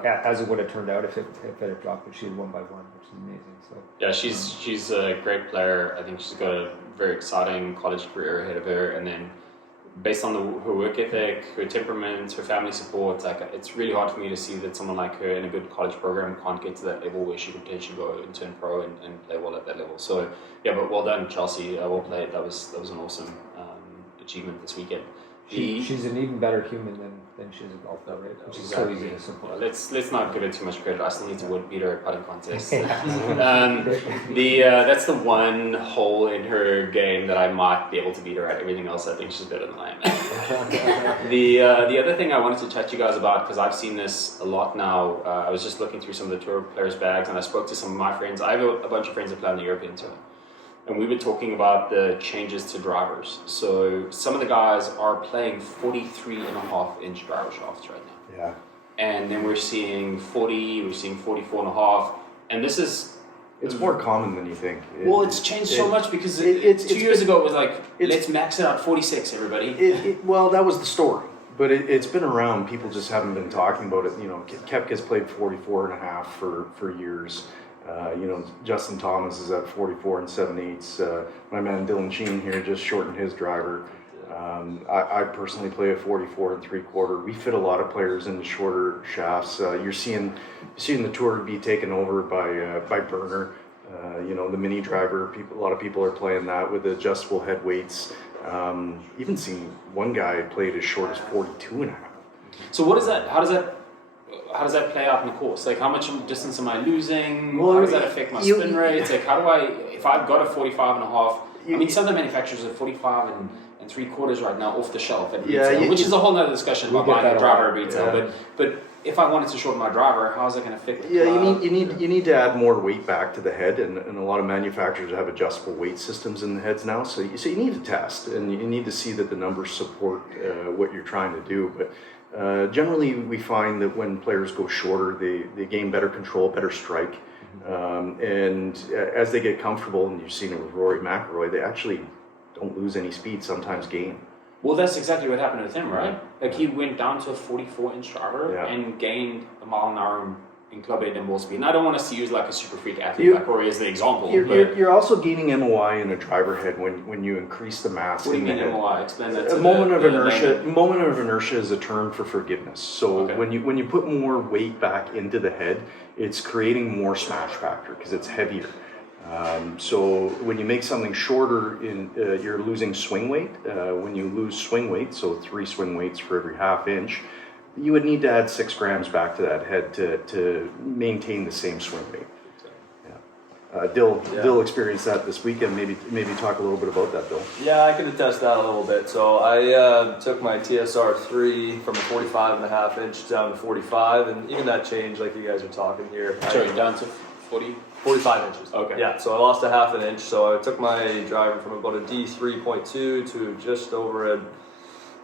as it would have turned out if it had dropped, but she had won by 1, which is amazing. So yeah, she's a great player. I think she's got a very exciting college career ahead of her, and then based on her work ethic, her temperament, her family support, it's really hard for me to see that someone like her in a good college program can't get to that level where she could potentially go and turn pro and play well at that level. So yeah, but well done, Chelsea. Well played. That was an awesome achievement this weekend. She's an even better human than she is a golfer, right? Which is so easy to support. Let's not give her too much credit. I still need to beat her at putting contests. That's the one hole in her game that I might be able to beat her at. Everything else, I think she's better than I am. The other thing I wanted to chat to you guys about, because I've seen this a lot now. I was just looking through some of the tour players' bags, and I spoke to some of my friends. I have a bunch of friends that play on the European Tour. And we were talking about the changes to drivers. So some of the guys are playing 43.5-inch driver shafts right now. Yeah. And then we're seeing 40, we're seeing 44.5. And this is... It's more common than you think. It's changed so much because 2 years ago it was like, let's max it out 46, everybody. Well, that was the story. But it's been around. People just haven't been talking about it. You know, Koepka's played 44.5 for years. Justin Thomas is at 44 7/8. My man Dylan Sheen here just shortened his driver. I personally play a 44 3/4. We fit a lot of players into shorter shafts. You're seeing the tour be taken over by Bernhard. The mini driver. A lot of people are playing that with adjustable head weights. Even seen one guy played as short as 42.5. So what is that? How does that play out in the course? Like, how much distance am I losing? Well, how does that affect my spin rates? Like, how do I, if I've got a 45.5, I mean, some of the manufacturers are 45 and 3/4 right now off the shelf at retail, which is a whole nother discussion about buying a driver at retail. But if I wanted to shorten my driver, how is it going to affect the club? you need to add more weight back to the head, and a lot of manufacturers have adjustable weight systems in the heads now. So you need to test, and you need to see that the numbers support what you're trying to do. But generally, we find that when players go shorter, they gain better control, better strike, and as they get comfortable, and you've seen it with Rory McIlroy, they actually don't lose any speed, sometimes gain. Well, that's exactly what happened with him, right? Like, he went down to a 44-inch driver and gained a mile an hour in club head and ball speed. And I don't want us to use like a super freak athlete like Rory as the example. You're also gaining MOI in a driver head when you increase the mass. What do you mean MOI? Explain that to a moment of inertia. Moment of inertia is a term for forgiveness. So when you put more weight back into the head, it's creating more smash factor because it's heavier. So when you make something shorter, you're losing swing weight. When you lose swing weight, so 3 swing weights for every half inch, you would need to add 6 grams back to that head to maintain the same swing weight. Dill experienced that this weekend. Maybe talk a little bit about that, Bill. Yeah, I could attest that a little bit. So I took my TSR3 from a 45.5 inch down to 45, and even that changed, like you guys are talking here. Sorry, down to 45 inches. Okay. Yeah, so I lost a half an inch. So I took my driver from about a D3.2 to just over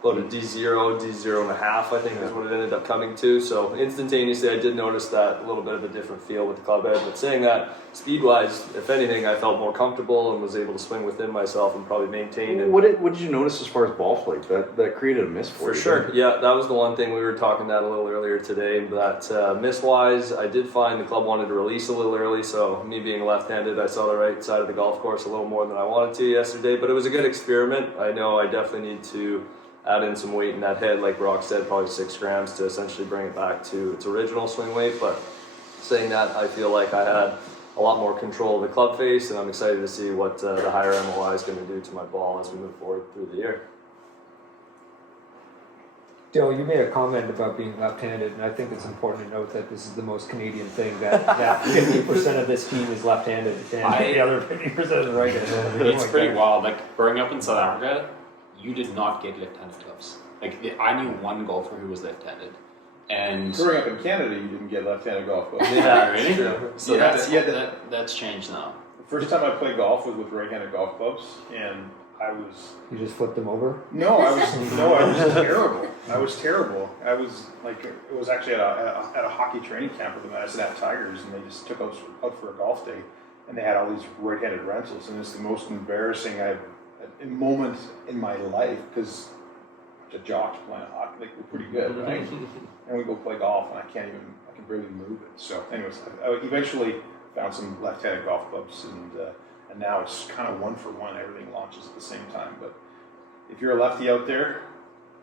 about a D0, D0.5, I think is what it ended up coming to. So instantaneously, I did notice that a little bit of a different feel with the club head. But saying that, speed-wise, if anything, I felt more comfortable and was able to swing within myself and probably maintain it. What did you notice as far as ball flight? That created a miss for you. For sure, yeah, that was the one thing we were talking that a little earlier today. That miss-wise, I did find the club wanted to release a little early. So me being left-handed, I saw the right side of the golf course a little more than I wanted to yesterday. But it was a good experiment. I know I definitely need to add in some weight in that head, like Brock said, probably 6 grams to essentially bring it back to its original swing weight. But saying that, I feel like I had a lot more control of the club face, and I'm excited to see what the higher MOI is going to do to my ball as we move forward through the year. Dill, you made a comment about being left-handed, and I think it's important to note that this is the most Canadian thing, that 50% of this team is left-handed, and the other 50% is right-handed. It's pretty wild. Like, growing up in South Africa, you did not get left-handed clubs. Like, I knew one golfer who was left-handed. And growing up in Canada, you didn't get left-handed golf clubs. Yeah, really? So yeah, that's changed now. The first time I played golf was with right-handed golf clubs, and I was... You just flipped them over? No, I was terrible. I was terrible. I was like, it was actually at a hockey training camp with the Madison Tigers, and they just took us out for a golf day, and they had all these right-handed rentals, and it's the most embarrassing moment in my life, because the jocks playing hockey, like, we're pretty good, right? And we go play golf, and I can barely move it. So, anyways, I eventually found some left-handed golf clubs, and now it's kind of 1-for-1. Everything launches at the same time. But if you're a lefty out there,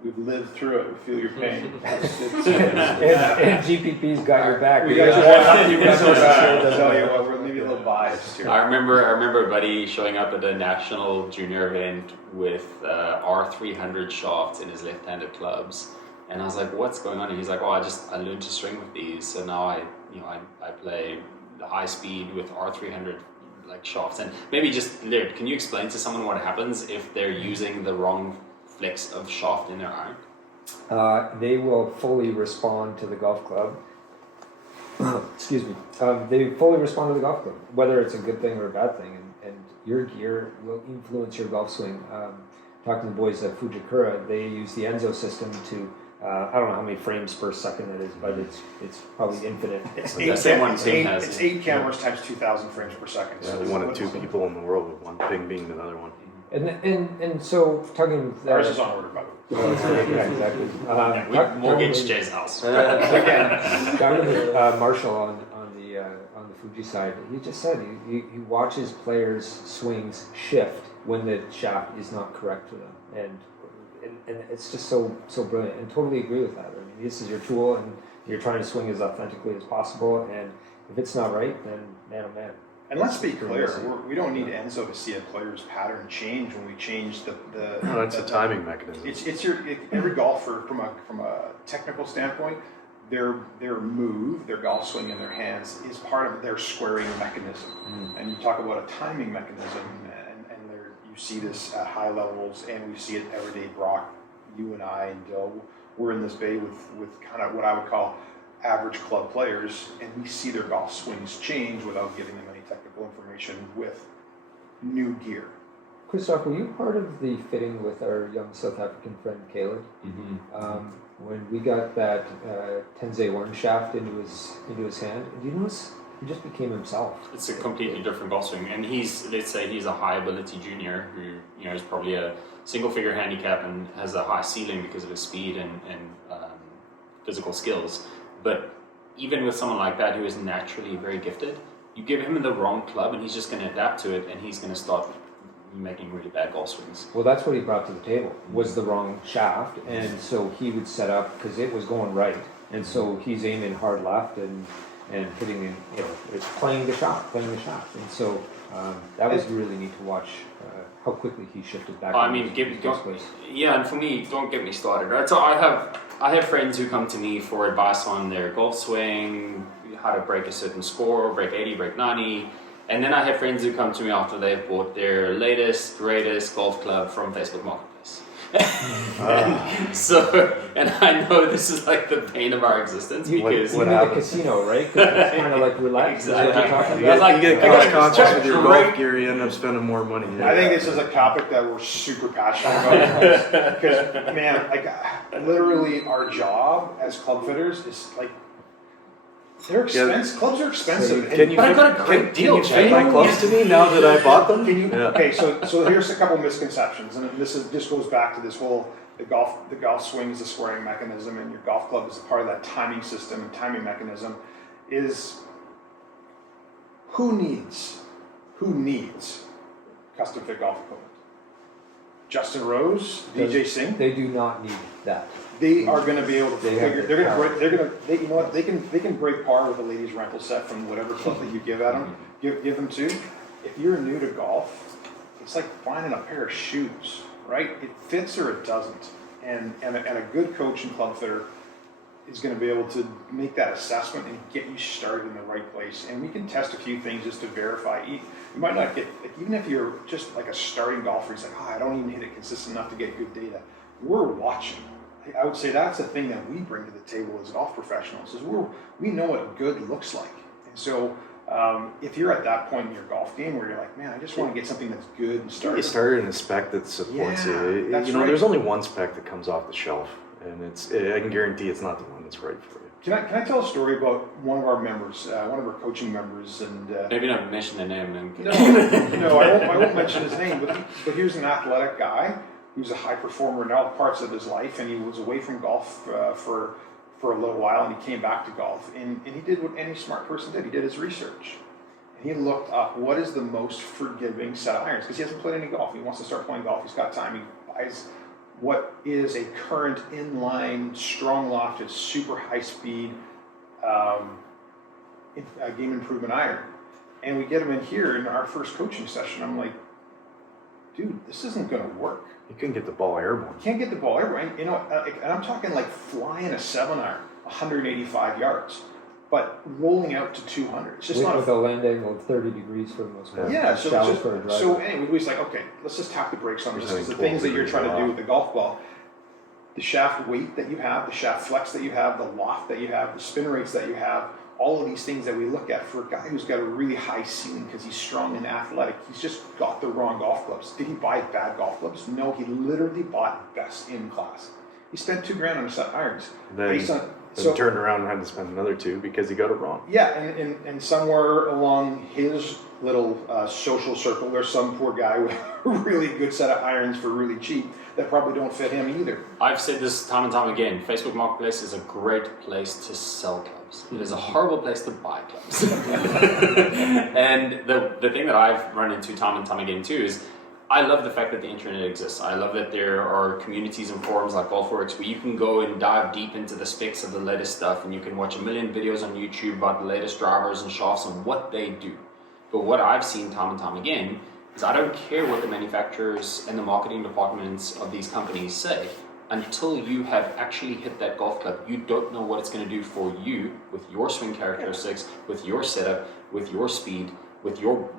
we've lived through it. We feel your pain. And GPP's got your back. We got your back. I'll tell you what, we're maybe a little biased here. I remember a buddy showing up at a national junior event with R300 shafts in his left-handed clubs, and I was like, "What's going on?" And he's like, "Oh, I learned to swing with these, so now I play the high speed with R300 like shafts." And maybe just Laird, can you explain to someone what happens if they're using the wrong flex of shaft in their iron? They will fully respond to the golf club. Excuse me. They fully respond to the golf club, whether it's a good thing or a bad thing, and your gear will influence your golf swing. Talking to the boys at Fujikura, they use the Enzo system to, I don't know how many frames per second it is, but it's probably infinite. It's It's 8 cameras times 2,000 frames per second. Yeah, so one of 2 people in the world, with one thing being another one. And so talking. Ours is on order, by the way. Yeah, exactly. Mortgage to Jay's house. Talking to Marshall on the Fuji side, he just said he watches players' swings shift when the shaft is not correct to them, and and it's just so brilliant, and totally agree with that. I mean, this is your tool, and you're trying to swing as authentically as possible, and if it's not right, then man, oh man. And let's be clear, we don't need Enzo to see a player's pattern change when we change the No, that's the timing mechanism. Every golfer from a technical standpoint, their move, their golf swing in their hands is part of their squaring mechanism. And you talk about a timing mechanism, and you see this at high levels, and we see it every day. Brock, you and I, and Dill, we're in this bay with kind of what I would call average club players, and we see their golf swings change without giving them any technical information with new gear. Christoph, were you part of the fitting with our young South African friend Caleb? When we got that Tenzei One shaft into his hand, do you notice he just became himself? It's a completely different golf swing, and let's say he's a high ability junior who is probably a single figure handicap and has a high ceiling because of his speed and physical skills. But even with someone like that who is naturally very gifted, you give him the wrong club and he's just going to adapt to it, and he's going to start making really bad golf swings. Well, that's what he brought to the table, was the wrong shaft, and so he would set up, because it was going right, and so he's aiming hard left and hitting in, it's playing the shot, and so that was really neat to watch how quickly he shifted back. Yeah, and for me, don't get me started, right? So I have friends who come to me for advice on their golf swing, how to break a certain score, break 80, break 90. And then I have friends who come to me after they've bought their latest, greatest golf club from Facebook Marketplace. And I know this is like the pain of our existence because what the casino, right? Because it's kind of like roulette. Exactly. You get cost conscious with your golf gear, you end up spending more money. I think this is a topic that we're super passionate about because man, like literally our job as club fitters is like, they're expensive. Clubs are expensive. Can you fit my clubs to me now that I bought them? Okay, so here's a couple misconceptions, and this goes back to this whole the golf swing is a squaring mechanism, and your golf club is a part of that timing system and timing mechanism. Is who needs custom fit golf equipment? Justin Rose, Vijay Singh. They do not need that. They are going to be able to figure. You know what? They can break par with a ladies' rental set from whatever club that you give at them. Give them to. If you're new to golf, it's like finding a pair of shoes, right? It fits or it doesn't. And a good coach and club fitter is going to be able to make that assessment and get you started in the right place. And we can test a few things just to verify. You might not get, like, even if you're just like a starting golfer, he's like, I don't even hit it consistent enough to get good data. We're watching. I would say that's the thing that we bring to the table as golf professionals, is we know what good looks like. And so if you're at that point in your golf game where you're like, man, I just want to get something that's good and started. You started in a spec that supports you. That's right. Right. There's only one spec that comes off the shelf, and I can guarantee it's not the one that's right for you. Can I tell a story about one of our members, one of our coaching members, and maybe not mention the name. No, I won't mention his name. But here's an athletic guy who's a high performer in all parts of his life, and he was away from golf for a little while, and he came back to golf, and he did what any smart person did. He did his research. And he looked up what is the most forgiving set of irons, because he hasn't played any golf. He wants to start playing golf. He's got time. He buys what is a current inline, strong lofted, super high speed game improvement iron. And we get him in here in our first coaching session. I'm like, dude, this isn't going to work. You couldn't get the ball airborne. Can't get the ball airborne. You know, and I'm talking like flying a 7-iron, 185 yards, but rolling out to 200. It's just with a land angle of 30 degrees for the most part. Yeah. So anyway, we was like, okay, let's just tap the brakes on this. Because the things that you're trying to do with the golf ball, the shaft weight that you have, the shaft flex that you have, the loft that you have, the spin rates that you have, all of these things that we look at for a guy who's got a really high ceiling because he's strong and athletic. He's just got the wrong golf clubs. Did he buy bad golf clubs? No, he literally bought best in class. He spent $2,000 on a set of irons. Then turned around and had to spend another $2,000 because he got it wrong. Yeah, and somewhere along his little social circle, there's some poor guy with a really good set of irons for really cheap that probably don't fit him either. I've said this time and time again, Facebook Marketplace is a great place to sell clubs. It is a horrible place to buy clubs. And the thing that I've run into time and time again too is, I love the fact that the internet exists. I love that there are communities and forums like GolfWorks where you can go and dive deep into the specs of the latest stuff, and you can watch a million videos on YouTube about the latest drivers and shafts and what they do. But what I've seen time and time again is I don't care what the manufacturers and the marketing departments of these companies say. Until you have actually hit that golf club, you don't know what it's going to do for you with your swing characteristics, with your setup, with your speed, with your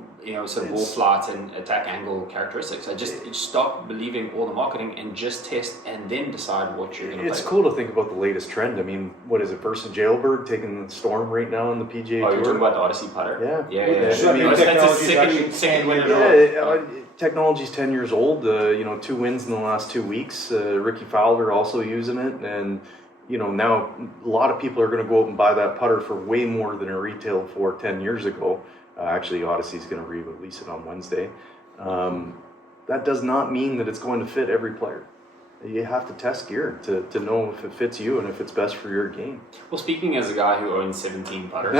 sort of ball flight and attack angle characteristics. I just stop believing all the marketing and just test and then decide what you're going to play. It's cool to think about the latest trend. I mean, what is it, Versa Jailbird taking the storm right now in the PGA Tour? Oh, you're talking about the Odyssey putter? Yeah. I mean, that's a second win in a row. Technology's 10 years old. 2 wins in the last 2 weeks. Ricky Fowler also using it, and now a lot of people are going to go out and buy that putter for way more than it retailed for 10 years ago. Actually, Odyssey's going to release it on Wednesday. That does not mean that it's going to fit every player. You have to test gear to know if it fits you and if it's best for your game. Well, speaking as a guy who owns 17 putters,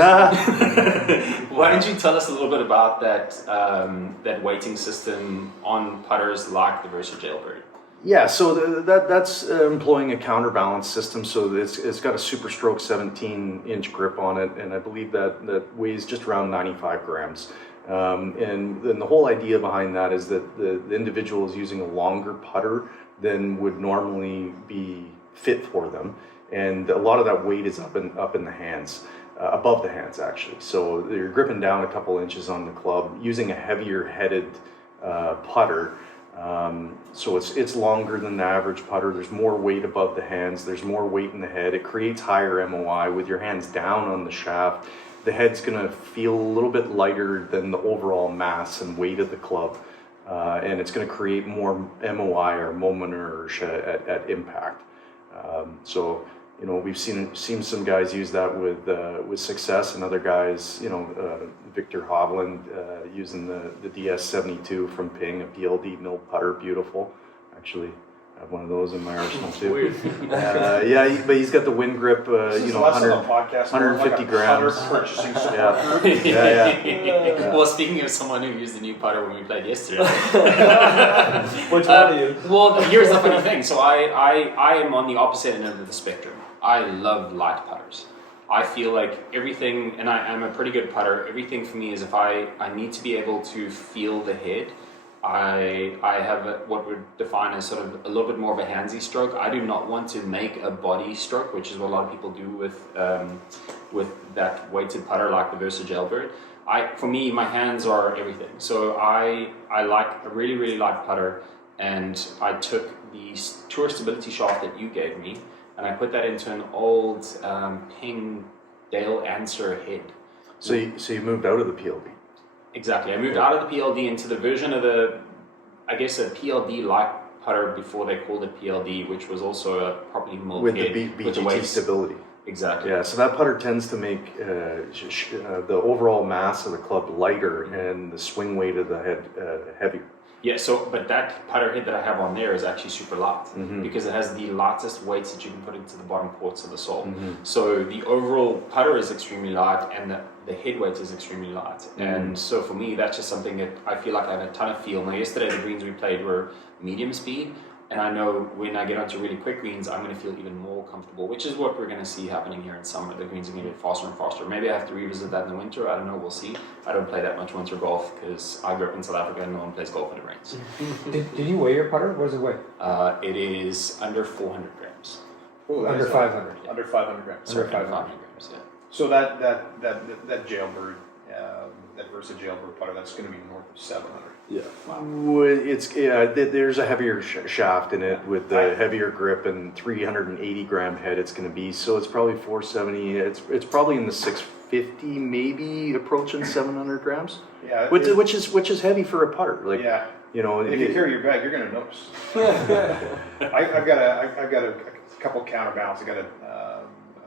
why don't you tell us a little bit about that weighting system on putters like the Versa Jailbird? Yeah, so that's employing a counterbalance system. So it's got a Super Stroke 17-inch grip on it, and I believe that weighs just around 95 grams. And then the whole idea behind that is that the individual is using a longer putter than would normally be fit for them, and a lot of that weight is up in the hands, above the hands actually. So you're gripping down a couple inches on the club using a heavier headed putter. So it's longer than the average putter. There's more weight above the hands. There's more weight in the head. It creates higher MOI with your hands down on the shaft. The head's going to feel a little bit lighter than the overall mass and weight of the club. And it's going to create more MOI or moment inertia at impact. We've seen some guys use that with success, and other guys, Victor Hovland using the DS72 from Ping, a PLD mill putter, beautiful. Actually, I have one of those in my arsenal too. But he's got the wind grip, 150 grams. Well, speaking of someone who used the new putter when we played yesterday. Which one are you? Well, here's the funny thing. So I am on the opposite end of the spectrum. I love light putters. I feel like everything, and I'm a pretty good putter, everything for me is if I need to be able to feel the head. I have what would define as sort of a little bit more of a handsy stroke. I do not want to make a body stroke, which is what a lot of people do with that weighted putter like the Versa Jailbird. For me, my hands are everything. So I like a really, really light putter, and I took the Tour Stability shaft that you gave me, and I put that into an old Ping Dale Answer head. So you moved out of the PLD? Exactly. I moved out of the PLD into the version of a PLD-like putter before they called it PLD, which was also a properly milled with head the BGT stability. Exactly. Yeah, so that putter tends to make the overall mass of the club lighter and the swing weight of the head heavier. Yeah, but that putter head that I have on there is actually super light because it has the lightest weights that you can put into the bottom quarters of the sole. So the overall putter is extremely light, and the head weight is extremely light. And so for me, that's just something that I feel like I have a ton of feel. Now, yesterday the greens we played were medium speed, and I know when I get onto really quick greens, I'm going to feel even more comfortable, which is what we're going to see happening here in summer. The greens are going to get faster and faster. Maybe I have to revisit that in the winter. I don't know. We'll see. I don't play that much winter golf because I grew up in South Africa and no one plays golf when it rains. Did you weigh your putter? What does it weigh? It is under 400 grams. Ooh, Under 500. Under 500 grams. Under 500 grams, yeah. So that Jailbird, that Versa Jailbird putter, that's going to be north of 700. Yeah, wow. There's a heavier shaft in it with the heavier grip and 380 gram head. It's going to be, so it's probably 470. It's probably in the 650, maybe approaching 700 grams. Yeah, which is heavy for a putter. Like, yeah, if you carry your bag, you're going to notice. I've got a couple counterbalance. I got an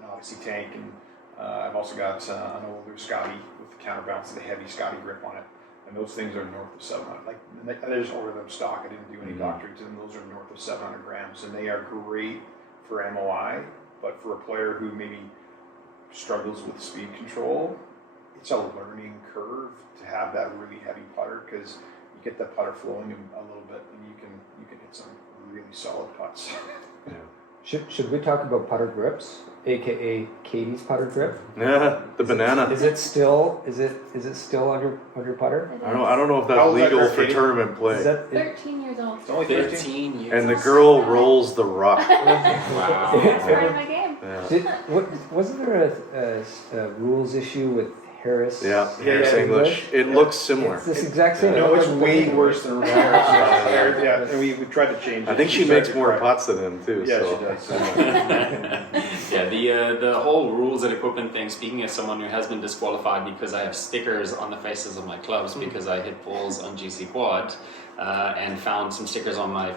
Odyssey tank, and I've also got an older Scotty with the counterbalance, the heavy Scotty grip on it. And those things are north of 700. I just ordered them stock. I didn't do any doctoring to them. Those are north of 700 grams, and they are great for MOI. But for a player who maybe struggles with speed control, it's a learning curve to have that really heavy putter, because you get that putter flowing a little bit, and you can hit some really solid putts. Should we talk about putter grips, aka Cadey's putter grip? Yeah, the banana. Is it still on your putter? It I don't know if How that's old is that legal girl, for Katie? tournament Is play. that is 13 years old. It's only 13. 13 years. And the girl rolls the rock. Wow. It's part of my game. Yeah. wasn't there a rules issue with Harris? Yeah, Harris English. It looks similar. It's this exact same. No, it's It way looks- worse than yeah, and we tried to change it. I think she makes more putts than him too. Yeah, so. she does. Yeah, the whole rules and equipment thing. Speaking as someone who has been disqualified because I have stickers on the faces of my clubs because I hit balls on GC Quad and found some stickers on my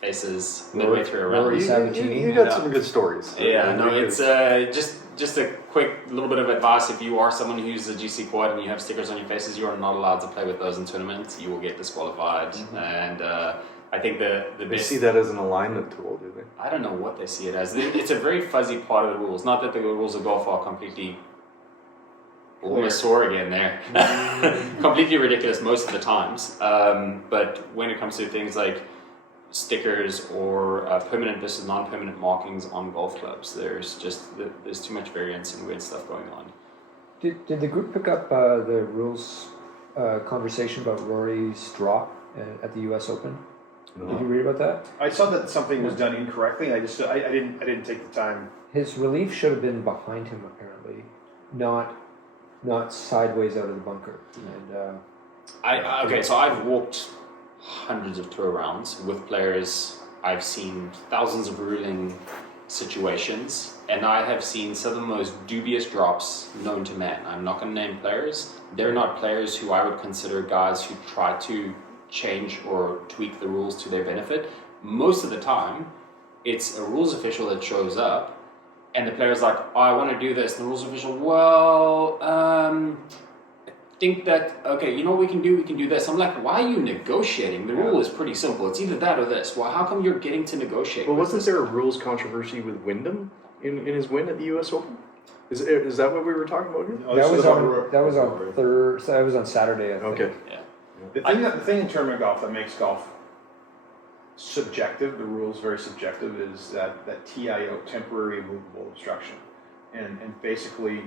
faces midway through a round. You got some good stories. Yeah, no, it's just a quick little bit of advice. If you are someone who uses a GC Quad and you have stickers on your faces, you are not allowed to play with those in tournaments. You will get disqualified. And I think the They best. see that as an alignment tool, do they? I don't know what they see it as. It's a very fuzzy part of the rules. Not that the rules of golf are completely. Almost sore again there. Completely ridiculous most of the times. But when it comes to things like stickers or permanent versus non-permanent markings on golf clubs, there's too much variance and weird stuff going on. Did the group pick up the rules conversation about Rory's drop at the U.S. Open? No. Did you read about that? I saw that something was done incorrectly. I didn't take the time. His relief should have been behind him, apparently, not sideways out of the bunker. And Okay, so I've walked hundreds of tour rounds with players. I've seen thousands of ruling situations, and I have seen some of the most dubious drops known to man. I'm not going to name players. They're not players who I would consider guys who try to change or tweak the rules to their benefit. Most of the time, it's a rules official that shows up, and the player's like, oh, I want to do this. And the rules official, well, think that, okay, you know what we can do? We can do this. I'm like, why are you negotiating? The rule is pretty simple. It's either that or this. Well, how come you're getting to negotiate? Well, wasn't there a rules controversy with Wyndham in his win at the U.S. Open? Is that what we were talking about here? No, that this was is on that was on Saturday. I think. Okay. Yeah. The thing in tournament golf that makes golf subjective, the rules very subjective, is that TIO, temporary immovable obstruction, and basically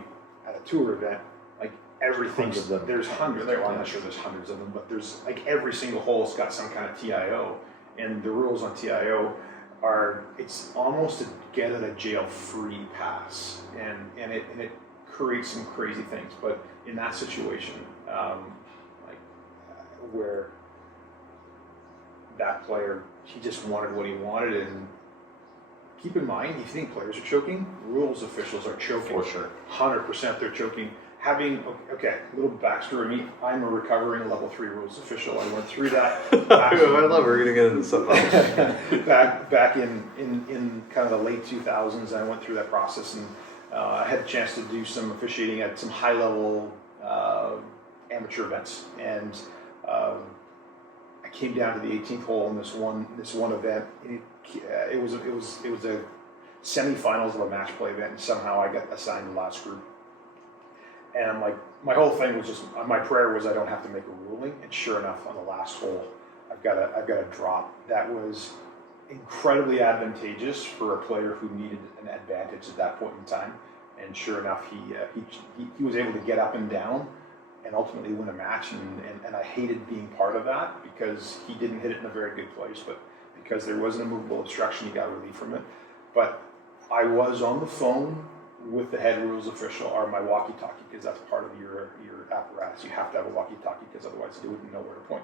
at a tour event, like everything, there's hundreds. Well, I'm not sure there's hundreds of them, but there's like every single hole's got some kind of TIO, and the rules on TIO it's almost a get out of jail free pass, and it creates some crazy things. But in that situation, where that player, he just wanted what he wanted, and keep in mind, if you think players are choking, rules officials are choking. For sure. 100% they're choking. Okay, a little backstory. Me, I'm a recovering level 3 rules official. I went through that. I love it. We're gonna get into something else. back in kind of the late 2000s, I went through that process, and I had a chance to do some officiating at some high level amateur events, and I came down to the 18th hole in this one event. It was a semifinals of a match play event, and somehow I got assigned the last group. And I'm like, my whole thing was just, my prayer was I don't have to make a ruling. And sure enough, on the last hole, I've got a drop that was incredibly advantageous for a player who needed an advantage at that point in time. And sure enough, he was able to get up and down and ultimately win a match. And I hated being part of that because he didn't hit it in a very good place, but because there was an immovable obstruction, he got relief from it. But I was on the phone with the head rules official, or my walkie-talkie, because that's part of your apparatus. You have to have a walkie-talkie because otherwise you wouldn't know where to point.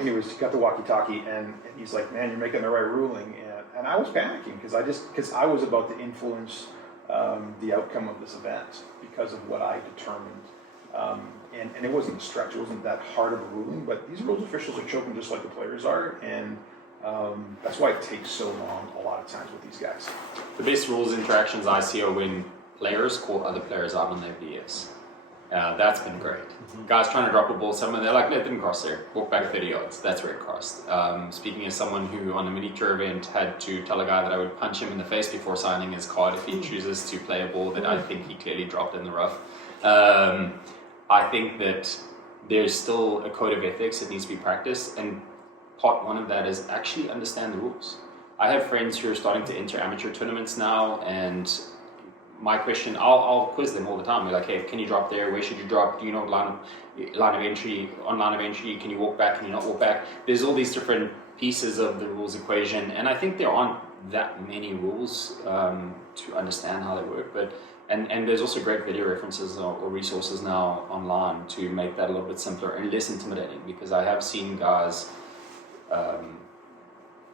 Anyways, got the walkie-talkie, and he's like, "Man, you're making the right ruling." And I was panicking because I was about to influence the outcome of this event because of what I determined. And it wasn't a stretch. It wasn't that hard of a ruling, but these rules officials are choking just like the players are, and that's why it takes so long a lot of times with these guys. The best rules interactions I see are when players call other players out on their BS. That's been great. Guys trying to drop a ball somewhere, they're like, no, it didn't cross there. Walk back 30 yards. That's where it crossed. Speaking as someone who on a mini tour event had to tell a guy that I would punch him in the face before signing his card if he chooses to play a ball that I think he clearly dropped in the rough. I think that there's still a code of ethics that needs to be practiced, and part one of that is actually understand the rules. I have friends who are starting to enter amateur tournaments now, and my question, I'll quiz them all the time. We're like, hey, can you drop there? Where should you drop? Do you know line of entry? On line of entry, can you walk back? Can you not walk back? There's all these different pieces of the rules equation, and I think there aren't that many rules to understand how they work. But and there's also great video references or resources now online to make that a little bit simpler and less intimidating. Because I have seen guys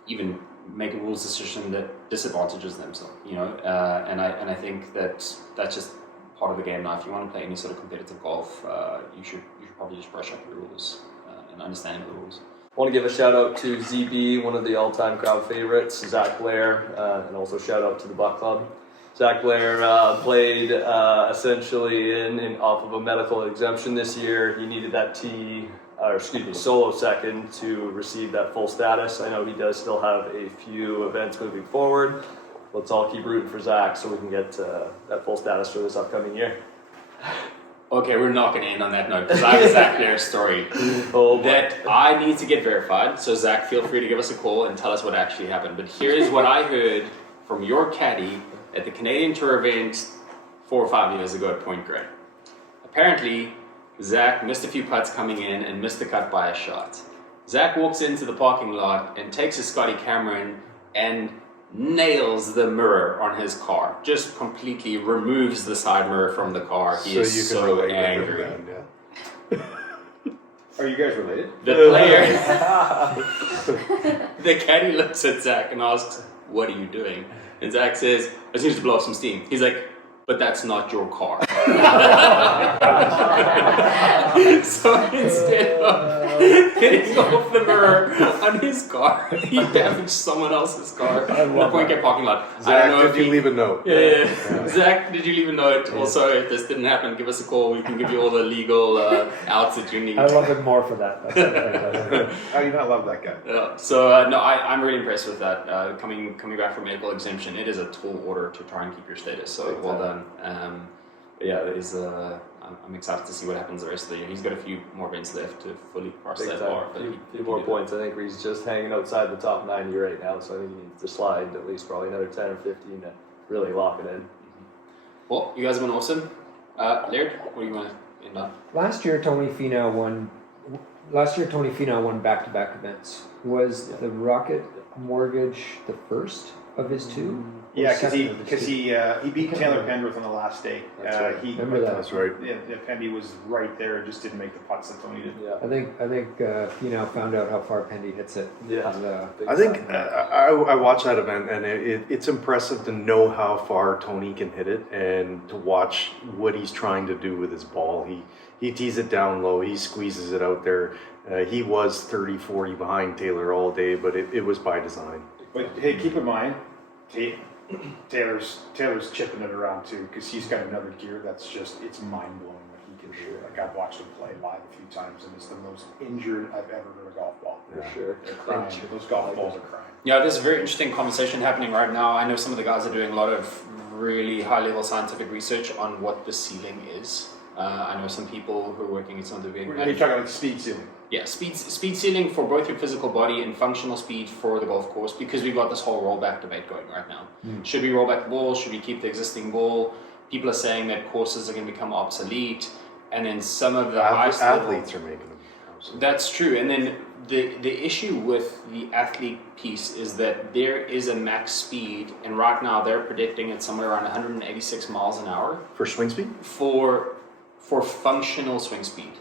even make a rules decision that disadvantages themselves, you know, and I think that's just part of the game now. If you want to play any sort of competitive golf, you should probably just brush up the rules and understanding the rules. I want to give a shout out to ZB, one of the all-time crowd favorites, Zac Blair, and also shout out to the Buck Club. Zac Blair played essentially in off of a medical exemption this year. He needed that solo second to receive that full status. I know he does still have a few events moving forward. Let's all keep rooting for Zac so we can get that full status for this upcoming year. Okay, we're not going to end on that note because I have a Zac Blair story that I need to get verified. So Zac, feel free to give us a call and tell us what actually happened. But here is what I heard from your caddy at the Canadian Tour event 4 or 5 years ago at Point Grey. Apparently, Zac missed a few putts coming in and missed the cut by a shot. Zac walks into the parking lot and takes his Scotty Cameron and nails the mirror on his car. Just completely removes the side mirror from the car. He is so angry. Are you guys related? The player, the caddy looks at Zac and asks, "What are you doing?" And Zac says, "I just need to blow off some steam." He's like, "But that's not your car." So instead of getting off the mirror on his car, he damaged someone else's car in the Point Grey parking lot. Zac, did you leave a note? Yeah. Zac, did you leave a note? Yeah. Also, if this didn't happen, give us a call. We can give you all the legal outs that you need. I love it more for that. How do you not love that guy? Yeah. So no, I'm really impressed with that. Coming back from medical exemption, it is a tall order to try and keep your status. So well done. But yeah, it is. I'm excited to see what happens the rest of the year. He's got a few more events left to fully cross that bar. A few more points. I think he's just hanging outside the top 90 right now, so I think he needs to slide at least probably another 10 or 15 to really lock it in. Well, you guys have been awesome. Laird, what do you want to end on? Last year, Tony Finau won back-to-back events. Was the Rocket Mortgage the first of his two? Yeah, because he beat Taylor Pendrith on the last day. Remember that? That's right. Yeah, Pendy was right there and just didn't make the putts that Tony did. Yeah. I think Finau found out how far Pendy hits it. Yeah. I think I watched that event, and it's impressive to know how far Tony can hit it, and to watch what he's trying to do with his ball. He tees it down low, he squeezes it out there. He was 30-40 behind Taylor all day, but it was by design. But hey, keep in mind, Taylor's chipping it around too, because he's got another gear that's it's mind blowing what he can do. Like I've watched him play live a few times, and it's the most injured I've ever heard a golf ball. For sure. They're crying. Those golf balls are crying. Yeah, there's a very interesting conversation happening right now. I know some of the guys are doing a lot of really high-level scientific research on what the ceiling is. I know some people who are working at some of the big... Are you talking about speed ceiling? Yeah, speed ceiling for both your physical body and functional speed for the golf course, because we've got this whole rollback debate going right now. Should we roll back the ball? Should we keep the existing ball? People are saying that courses are going to become obsolete, and then some of the athletes are making them obsolete. That's true, and then the issue with the athlete piece is that there is a max speed, and right now they're predicting it's somewhere around 186 miles an hour For swing speed? for functional swing speed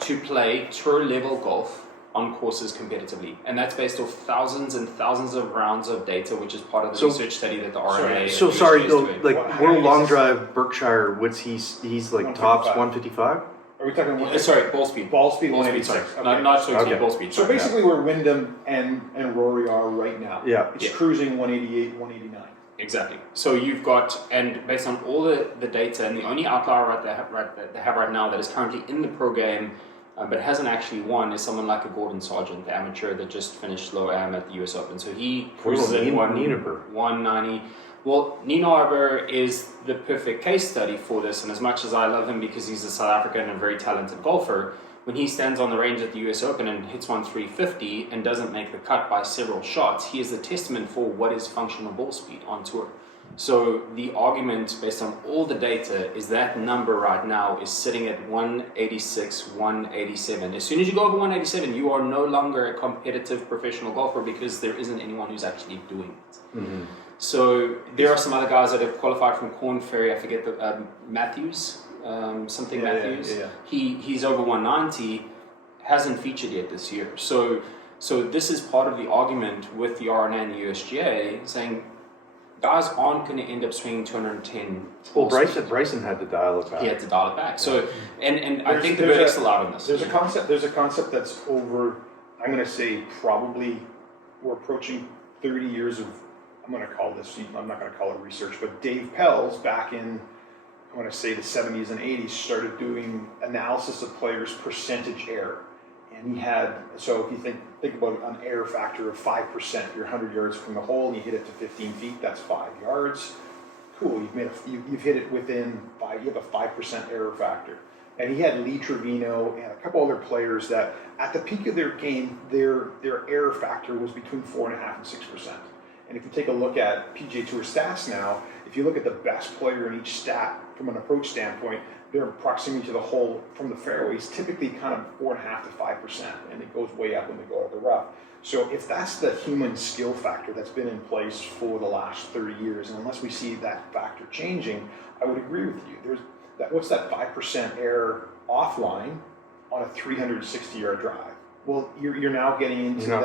to play tour level golf on courses competitively, and that's based off thousands and thousands of rounds of data, which is part of the research study that the RNA. So sorry, is though, doing. like World Long Drive Berkshire, what's he's like tops 155? Are we talking Sorry, ball speed. Ball speed, Ball speed, 186. sorry. Okay. Not swing speed, Okay. ball speed. So sorry. basically where Wyndham and Rory are right now. Yeah. It's cruising 188, 189. Exactly. So you've got, and based on all the data, and the only outlier that they have right now that is currently in the pro game, but hasn't actually won, is someone like a Gordon Sargent, the amateur that just finished low am at the US Open. So he cruises at 190. Well, Nienaber is the perfect case study for this, and as much as I love him because he's a South African and very talented golfer, when he stands on the range at the US Open and hits one 350 and doesn't make the cut by several shots, he is the testament for what is functional ball speed on tour. So the argument based on all the data is that number right now is sitting at 186, 187. As soon as you go over 187, you are no longer a competitive professional golfer because there isn't anyone who's actually doing it. Mm-hmm. So there are some other guys that have qualified from Corn Ferry. I forget the Matthews, Matthews. Yeah. He's over 190, hasn't featured yet this year. So this is part of the argument with the RNA and the USGA saying guys aren't going to end up swinging 210. Well, Bryson had to dial it back. He had to dial it back. So and I think the verdict's still out on this. There's a concept that's over. I'm going to say probably we're approaching 30 years of. I'm going to call this. I'm not going to call it research, but Dave Pells back in. I want to say the 70s and 80s started doing analysis of players' percentage error. And he had, so if you think about an error factor of 5%, you're 100 yards from the hole and you hit it to 15 feet, that's 5 yards. Cool, you've hit it within 5, you have a 5% error factor. And he had Lee Trevino and a couple other players that at the peak of their game, their error factor was between 4.5% and 6%. And if you take a look at PGA Tour stats now, if you look at the best player in each stat from an approach standpoint, their proximity to the hole from the fairway is typically kind of 4.5% to 5%, and it goes way up when they go out of the rough. So if that's the human skill factor that's been in place for the last 30 years, and unless we see that factor changing, I would agree with you. What's that 5% error offline on a 360-yard drive? Well, you're now getting into your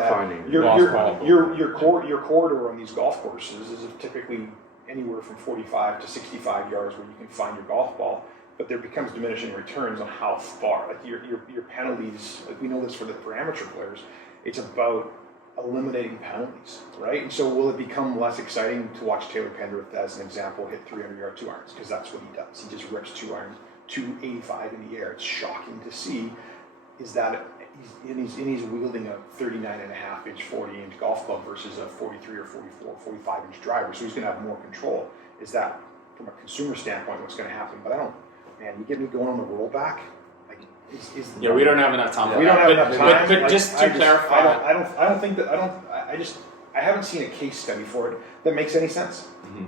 corridor on these golf courses is typically anywhere from 45 to 65 yards where you can find your golf ball, but there becomes diminishing returns on how far. Like your penalties, like we know this for amateur players, it's about eliminating penalties, right? And so will it become less exciting to watch Taylor Pendrith, as an example, hit 300-yard 2 irons? Because that's what he does. He just rips 2 irons, 285 in the air. It's shocking to see. Is that he's wielding a 39.5-inch, 40-inch golf club versus a 43 or 44, 45-inch driver, so he's going to have more control. Is that, from a consumer standpoint, what's going to happen? But you get me going on the rollback. Like, we don't have enough time. We don't have enough time. But just to clarify, I haven't seen a case study for it that makes any sense. Mm-hmm.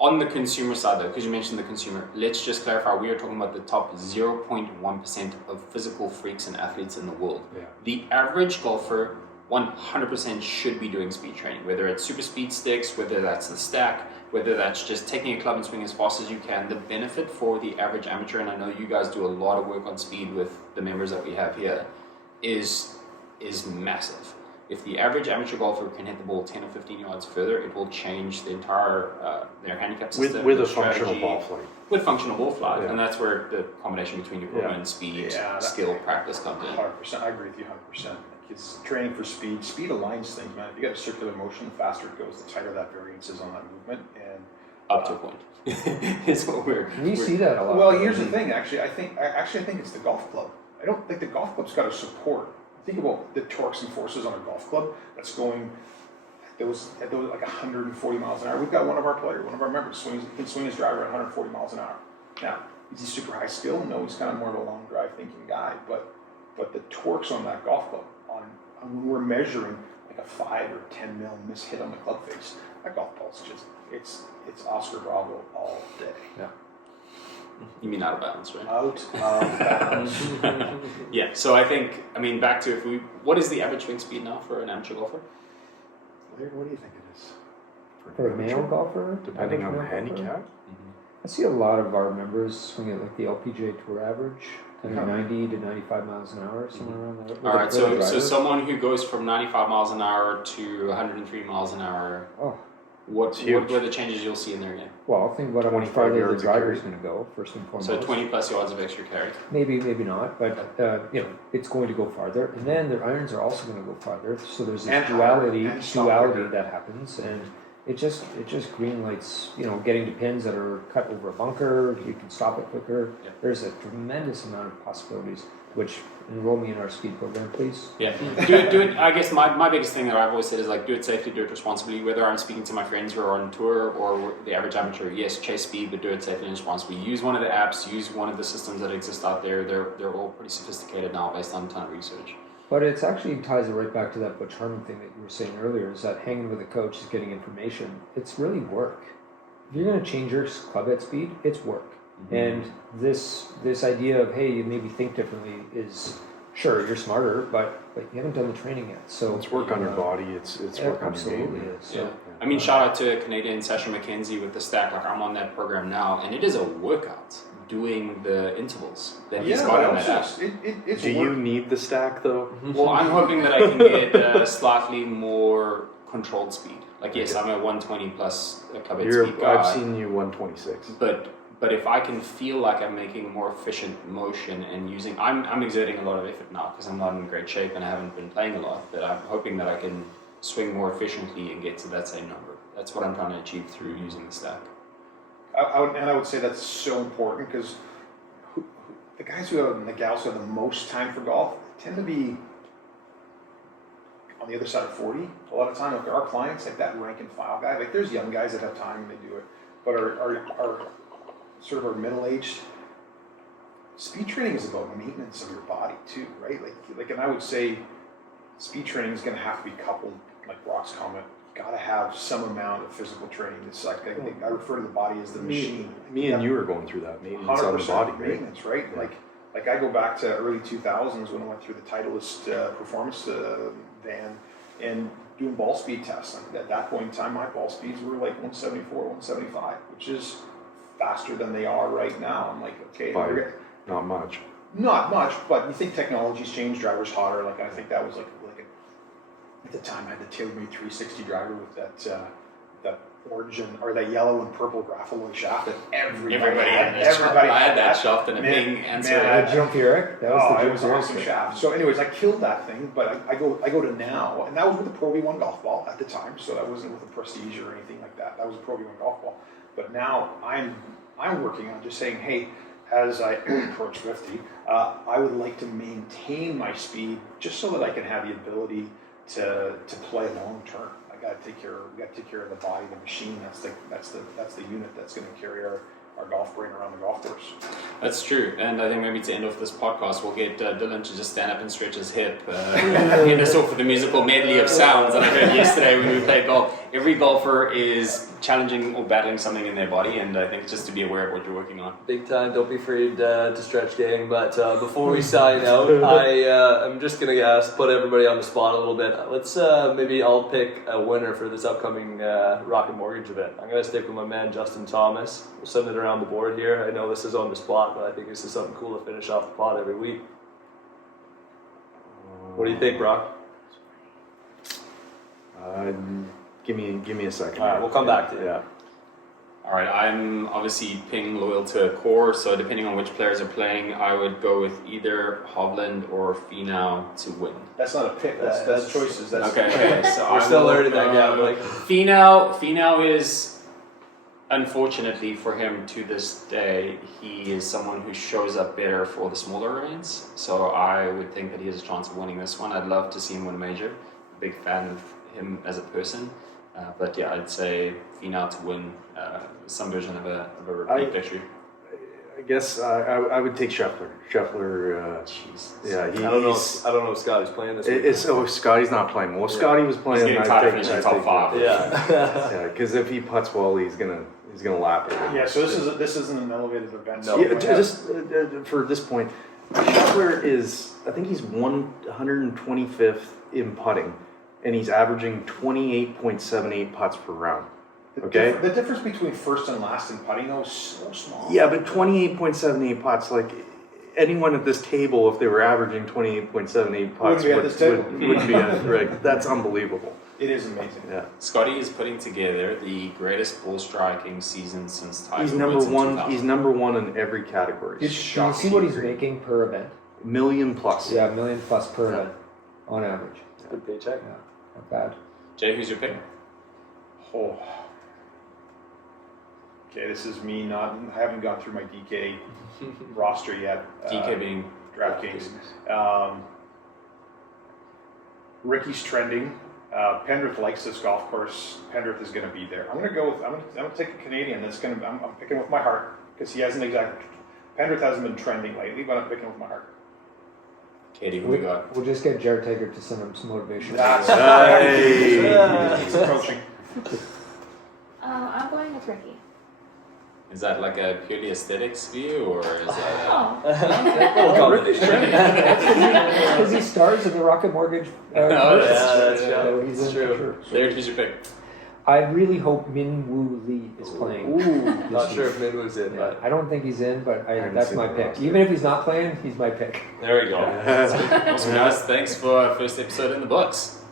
On the consumer side, though, because you mentioned the consumer, let's just clarify, we are talking about the top 0.1% of physical freaks and athletes in the world. Yeah. The average golfer 100% should be doing speed training, whether it's super speed sticks, whether that's the stack, whether that's just taking a club and swinging as fast as you can. The benefit for the average amateur, and I know you guys do a lot of work on speed with the members that we have here, is massive. If the average amateur golfer can hit the ball 10 or 15 yards further, it will change the entire their handicap system. With a functional ball flight. With functional ball flight, Yeah. and that's where the combination between equipment, speed, skill, practice comes in. 100%. I agree with you 100%. It's training for speed. Speed aligns things, man. If you got a circular motion, the faster it goes, the tighter that variance is on that movement. And up to a point. It's what You see that a lot. Well, here's the thing. I think it's the golf club. I don't think the golf club's got to support. Think about the torques and forces on a golf club that's going at those like 140 miles an hour. We've got one of our members can swing his driver at 140 miles an hour. Now, is he super high skill? No, he's kind of more of a long drive thinking guy. But the torques on that golf club, when we're measuring like a 5 or 10 mil miss hit on the club face, that golf ball's just it's Oscar Bravo all day. Yeah. You mean out of bounds, right? Out of bounds. Yeah, so back to what is the average swing speed now for an amateur golfer? Laird, what do you think it is? For a male golfer? Depending on the average male handicap. golfer? I see a lot of our members swing at like the LPGA Tour average, kind of 90 to 95 miles an hour, somewhere around there. All right, so someone who goes from 95 miles an hour to 103 miles an hour, what were the changes you'll see in their game? Well, think about how much farther the driver's going to go, first and foremost. So 20 plus yards of extra carry? Maybe not, but it's going to go farther. And then their irons are also going to go farther. So there's this duality that happens, and it just green lights, getting to pins that are cut over a bunker. You can stop it quicker. Yeah. There's a tremendous amount of possibilities. which enroll me in our speed program, please. Yeah, do it. I guess my biggest thing that I've always said is like, do it safely, do it responsibly. Whether I'm speaking to my friends who are on tour or the average amateur, yes, chase speed, but do it safely and responsibly. Use one of the apps, use one of the systems that exist out there. They're all pretty sophisticated now based on a ton of research. But it actually ties it right back to that Butch Harmon thing that you were saying earlier, is that hanging with a coach is getting information. It's really work. If you're going to change your club head speed, it's work. Mm-hmm. And this idea of, hey, you maybe think differently is, sure, you're smarter, but you haven't done the training yet. So it's work on your body. It's work on your game. Absolutely is. Yeah. I mean, shout out to Canadian Sasha McKenzie with the stack. Like, I'm on that program now, and it is a workout doing the intervals that he's got on that app. It's Do you need the stack though? Well, I'm hoping that I can get slightly more controlled speed. Like, yes, I'm a 120 plus club head speed guy. I've seen you 126. But if I can feel like I'm making more efficient motion and using, I'm exerting a lot of effort now because I'm not in great shape and I haven't been playing a lot. But I'm hoping that I can swing more efficiently and get to that same number. That's what I'm trying to achieve through using the stack. I would say that's so important because the guys who have and the gals who have the most time for golf tend to be on the other side of 40 a lot of time. Like our clients, like that rank and file guy, like there's young guys that have time and they do it, but are sort of our middle-aged. Speed training is about maintenance of your body too, right? Like, and I would say speed training is going to have to be coupled, like Brock's comment. Got to have some amount of physical training. It's like I refer to the body as the machine. Me and you are going through that maintenance on the body, right? Maintenance, right? Yeah. Like I go back to early 2000s when I went through the Titleist performance van and doing ball speed tests. And at that point in time, my ball speeds were like 174, 175, which is faster than they are right now. I'm like, okay, not much. Not much, but you think technology's changed, driver's hotter. Like I think that was like at the time I had the TaylorMade 360 driver with that orange or that yellow and purple graphite shaft that everybody had. I had that shaft and a big answer. Jump Eric. That was the it was an awesome shaft. So, anyways, I killed that thing, but I go to now, and that was with a Pro V1 golf ball at the time, so that wasn't with a Prestige or anything like that. That was a Pro V1 golf ball. But now I'm working on just saying, hey, as I approach 50, I would like to maintain my speed just so that I can have the ability to play long term. I got to take care of the body, the machine. That's the unit that's going to carry our golf brain around the golf course. That's true, and I think maybe to end off this podcast, we'll get Dylan to just stand up and stretch his hip, end us off with a musical medley of sounds. And I heard yesterday when we played golf, every golfer is challenging or battling something in their body, and I think just to be aware of what you're working on. Big time, don't be afraid to stretch, gang. But before we sign out, I'm just going to put everybody on the spot a little bit. Let's maybe I'll pick a winner for this upcoming Rocket Mortgage event. I'm going to stick with my man Justin Thomas. We'll send it around the board here. I know this is on the spot, but I think this is something cool to finish off the pod every week. What do you think, Brock? Give me a second. All right, we'll come back to you. Yeah. All right, I'm obviously ping loyal to a core, so depending on which players are playing, I would go with either Hovland or Finau to win. That's not a pick. That's choices. That's Okay. So We're still learning that gap. Like Finau is, unfortunately for him to this day, he is someone who shows up better for the smaller events. So I would think that he has a chance of winning this one. I'd love to see him win a major. Big fan of him as a person. But yeah, I'd say Finau to win some version of a repeat victory. I guess I would take Scheffler. Jeez. Yeah, I don't know if Scotty's playing this week. Scotty's not playing. Well, Scotty was playing. He's getting tired of finishing top 5. Yeah. Yeah, because if he putts well, he's gonna lap it. Yeah. So this isn't an elevated event. No. Yeah, just for this point, Scheffler I think he's 125th in putting, and he's averaging 28.78 putts per round. Okay. The difference between first and last in putting though is so small. Yeah, but 28.78 putts, like anyone at this table, if they were averaging 28.78 putts, would be right. That's unbelievable. It is amazing. Yeah. Scotty is putting together the greatest ball striking season since Tiger He's number Woods in one. 2000. He's number one in every category. It's Can you shocking. see what he's making per event? $1 million plus. Yeah, $1 million plus per event on average. Good paycheck. Yeah, not bad. Jay, who's your pick? Oh. Okay, this is me I haven't gone through my DK roster yet. DK being DraftKings. Ricky's trending. Pendrith likes this golf course. Pendrith is going to be there. I'm going to take a Canadian. I'm picking with my heart because he hasn't exactly. Pendrith hasn't been trending lately, but I'm picking with my heart. Katie, who we got? We'll just get Jared Taggart to send him some motivation. That's He's approaching. I'm going with Ricky. Is that like a purely aesthetics view, or is that? Oh, Because he stars in the Rocket Mortgage. That's true. Laird, who's your pick? I really hope Min Woo Lee is playing. Not sure if Min was in, but I don't think he's in, but haven't that's seen my the pick. roster. Even if he's not playing, he's my pick. There we go. Awesome, guys. Thanks for our first episode in the books.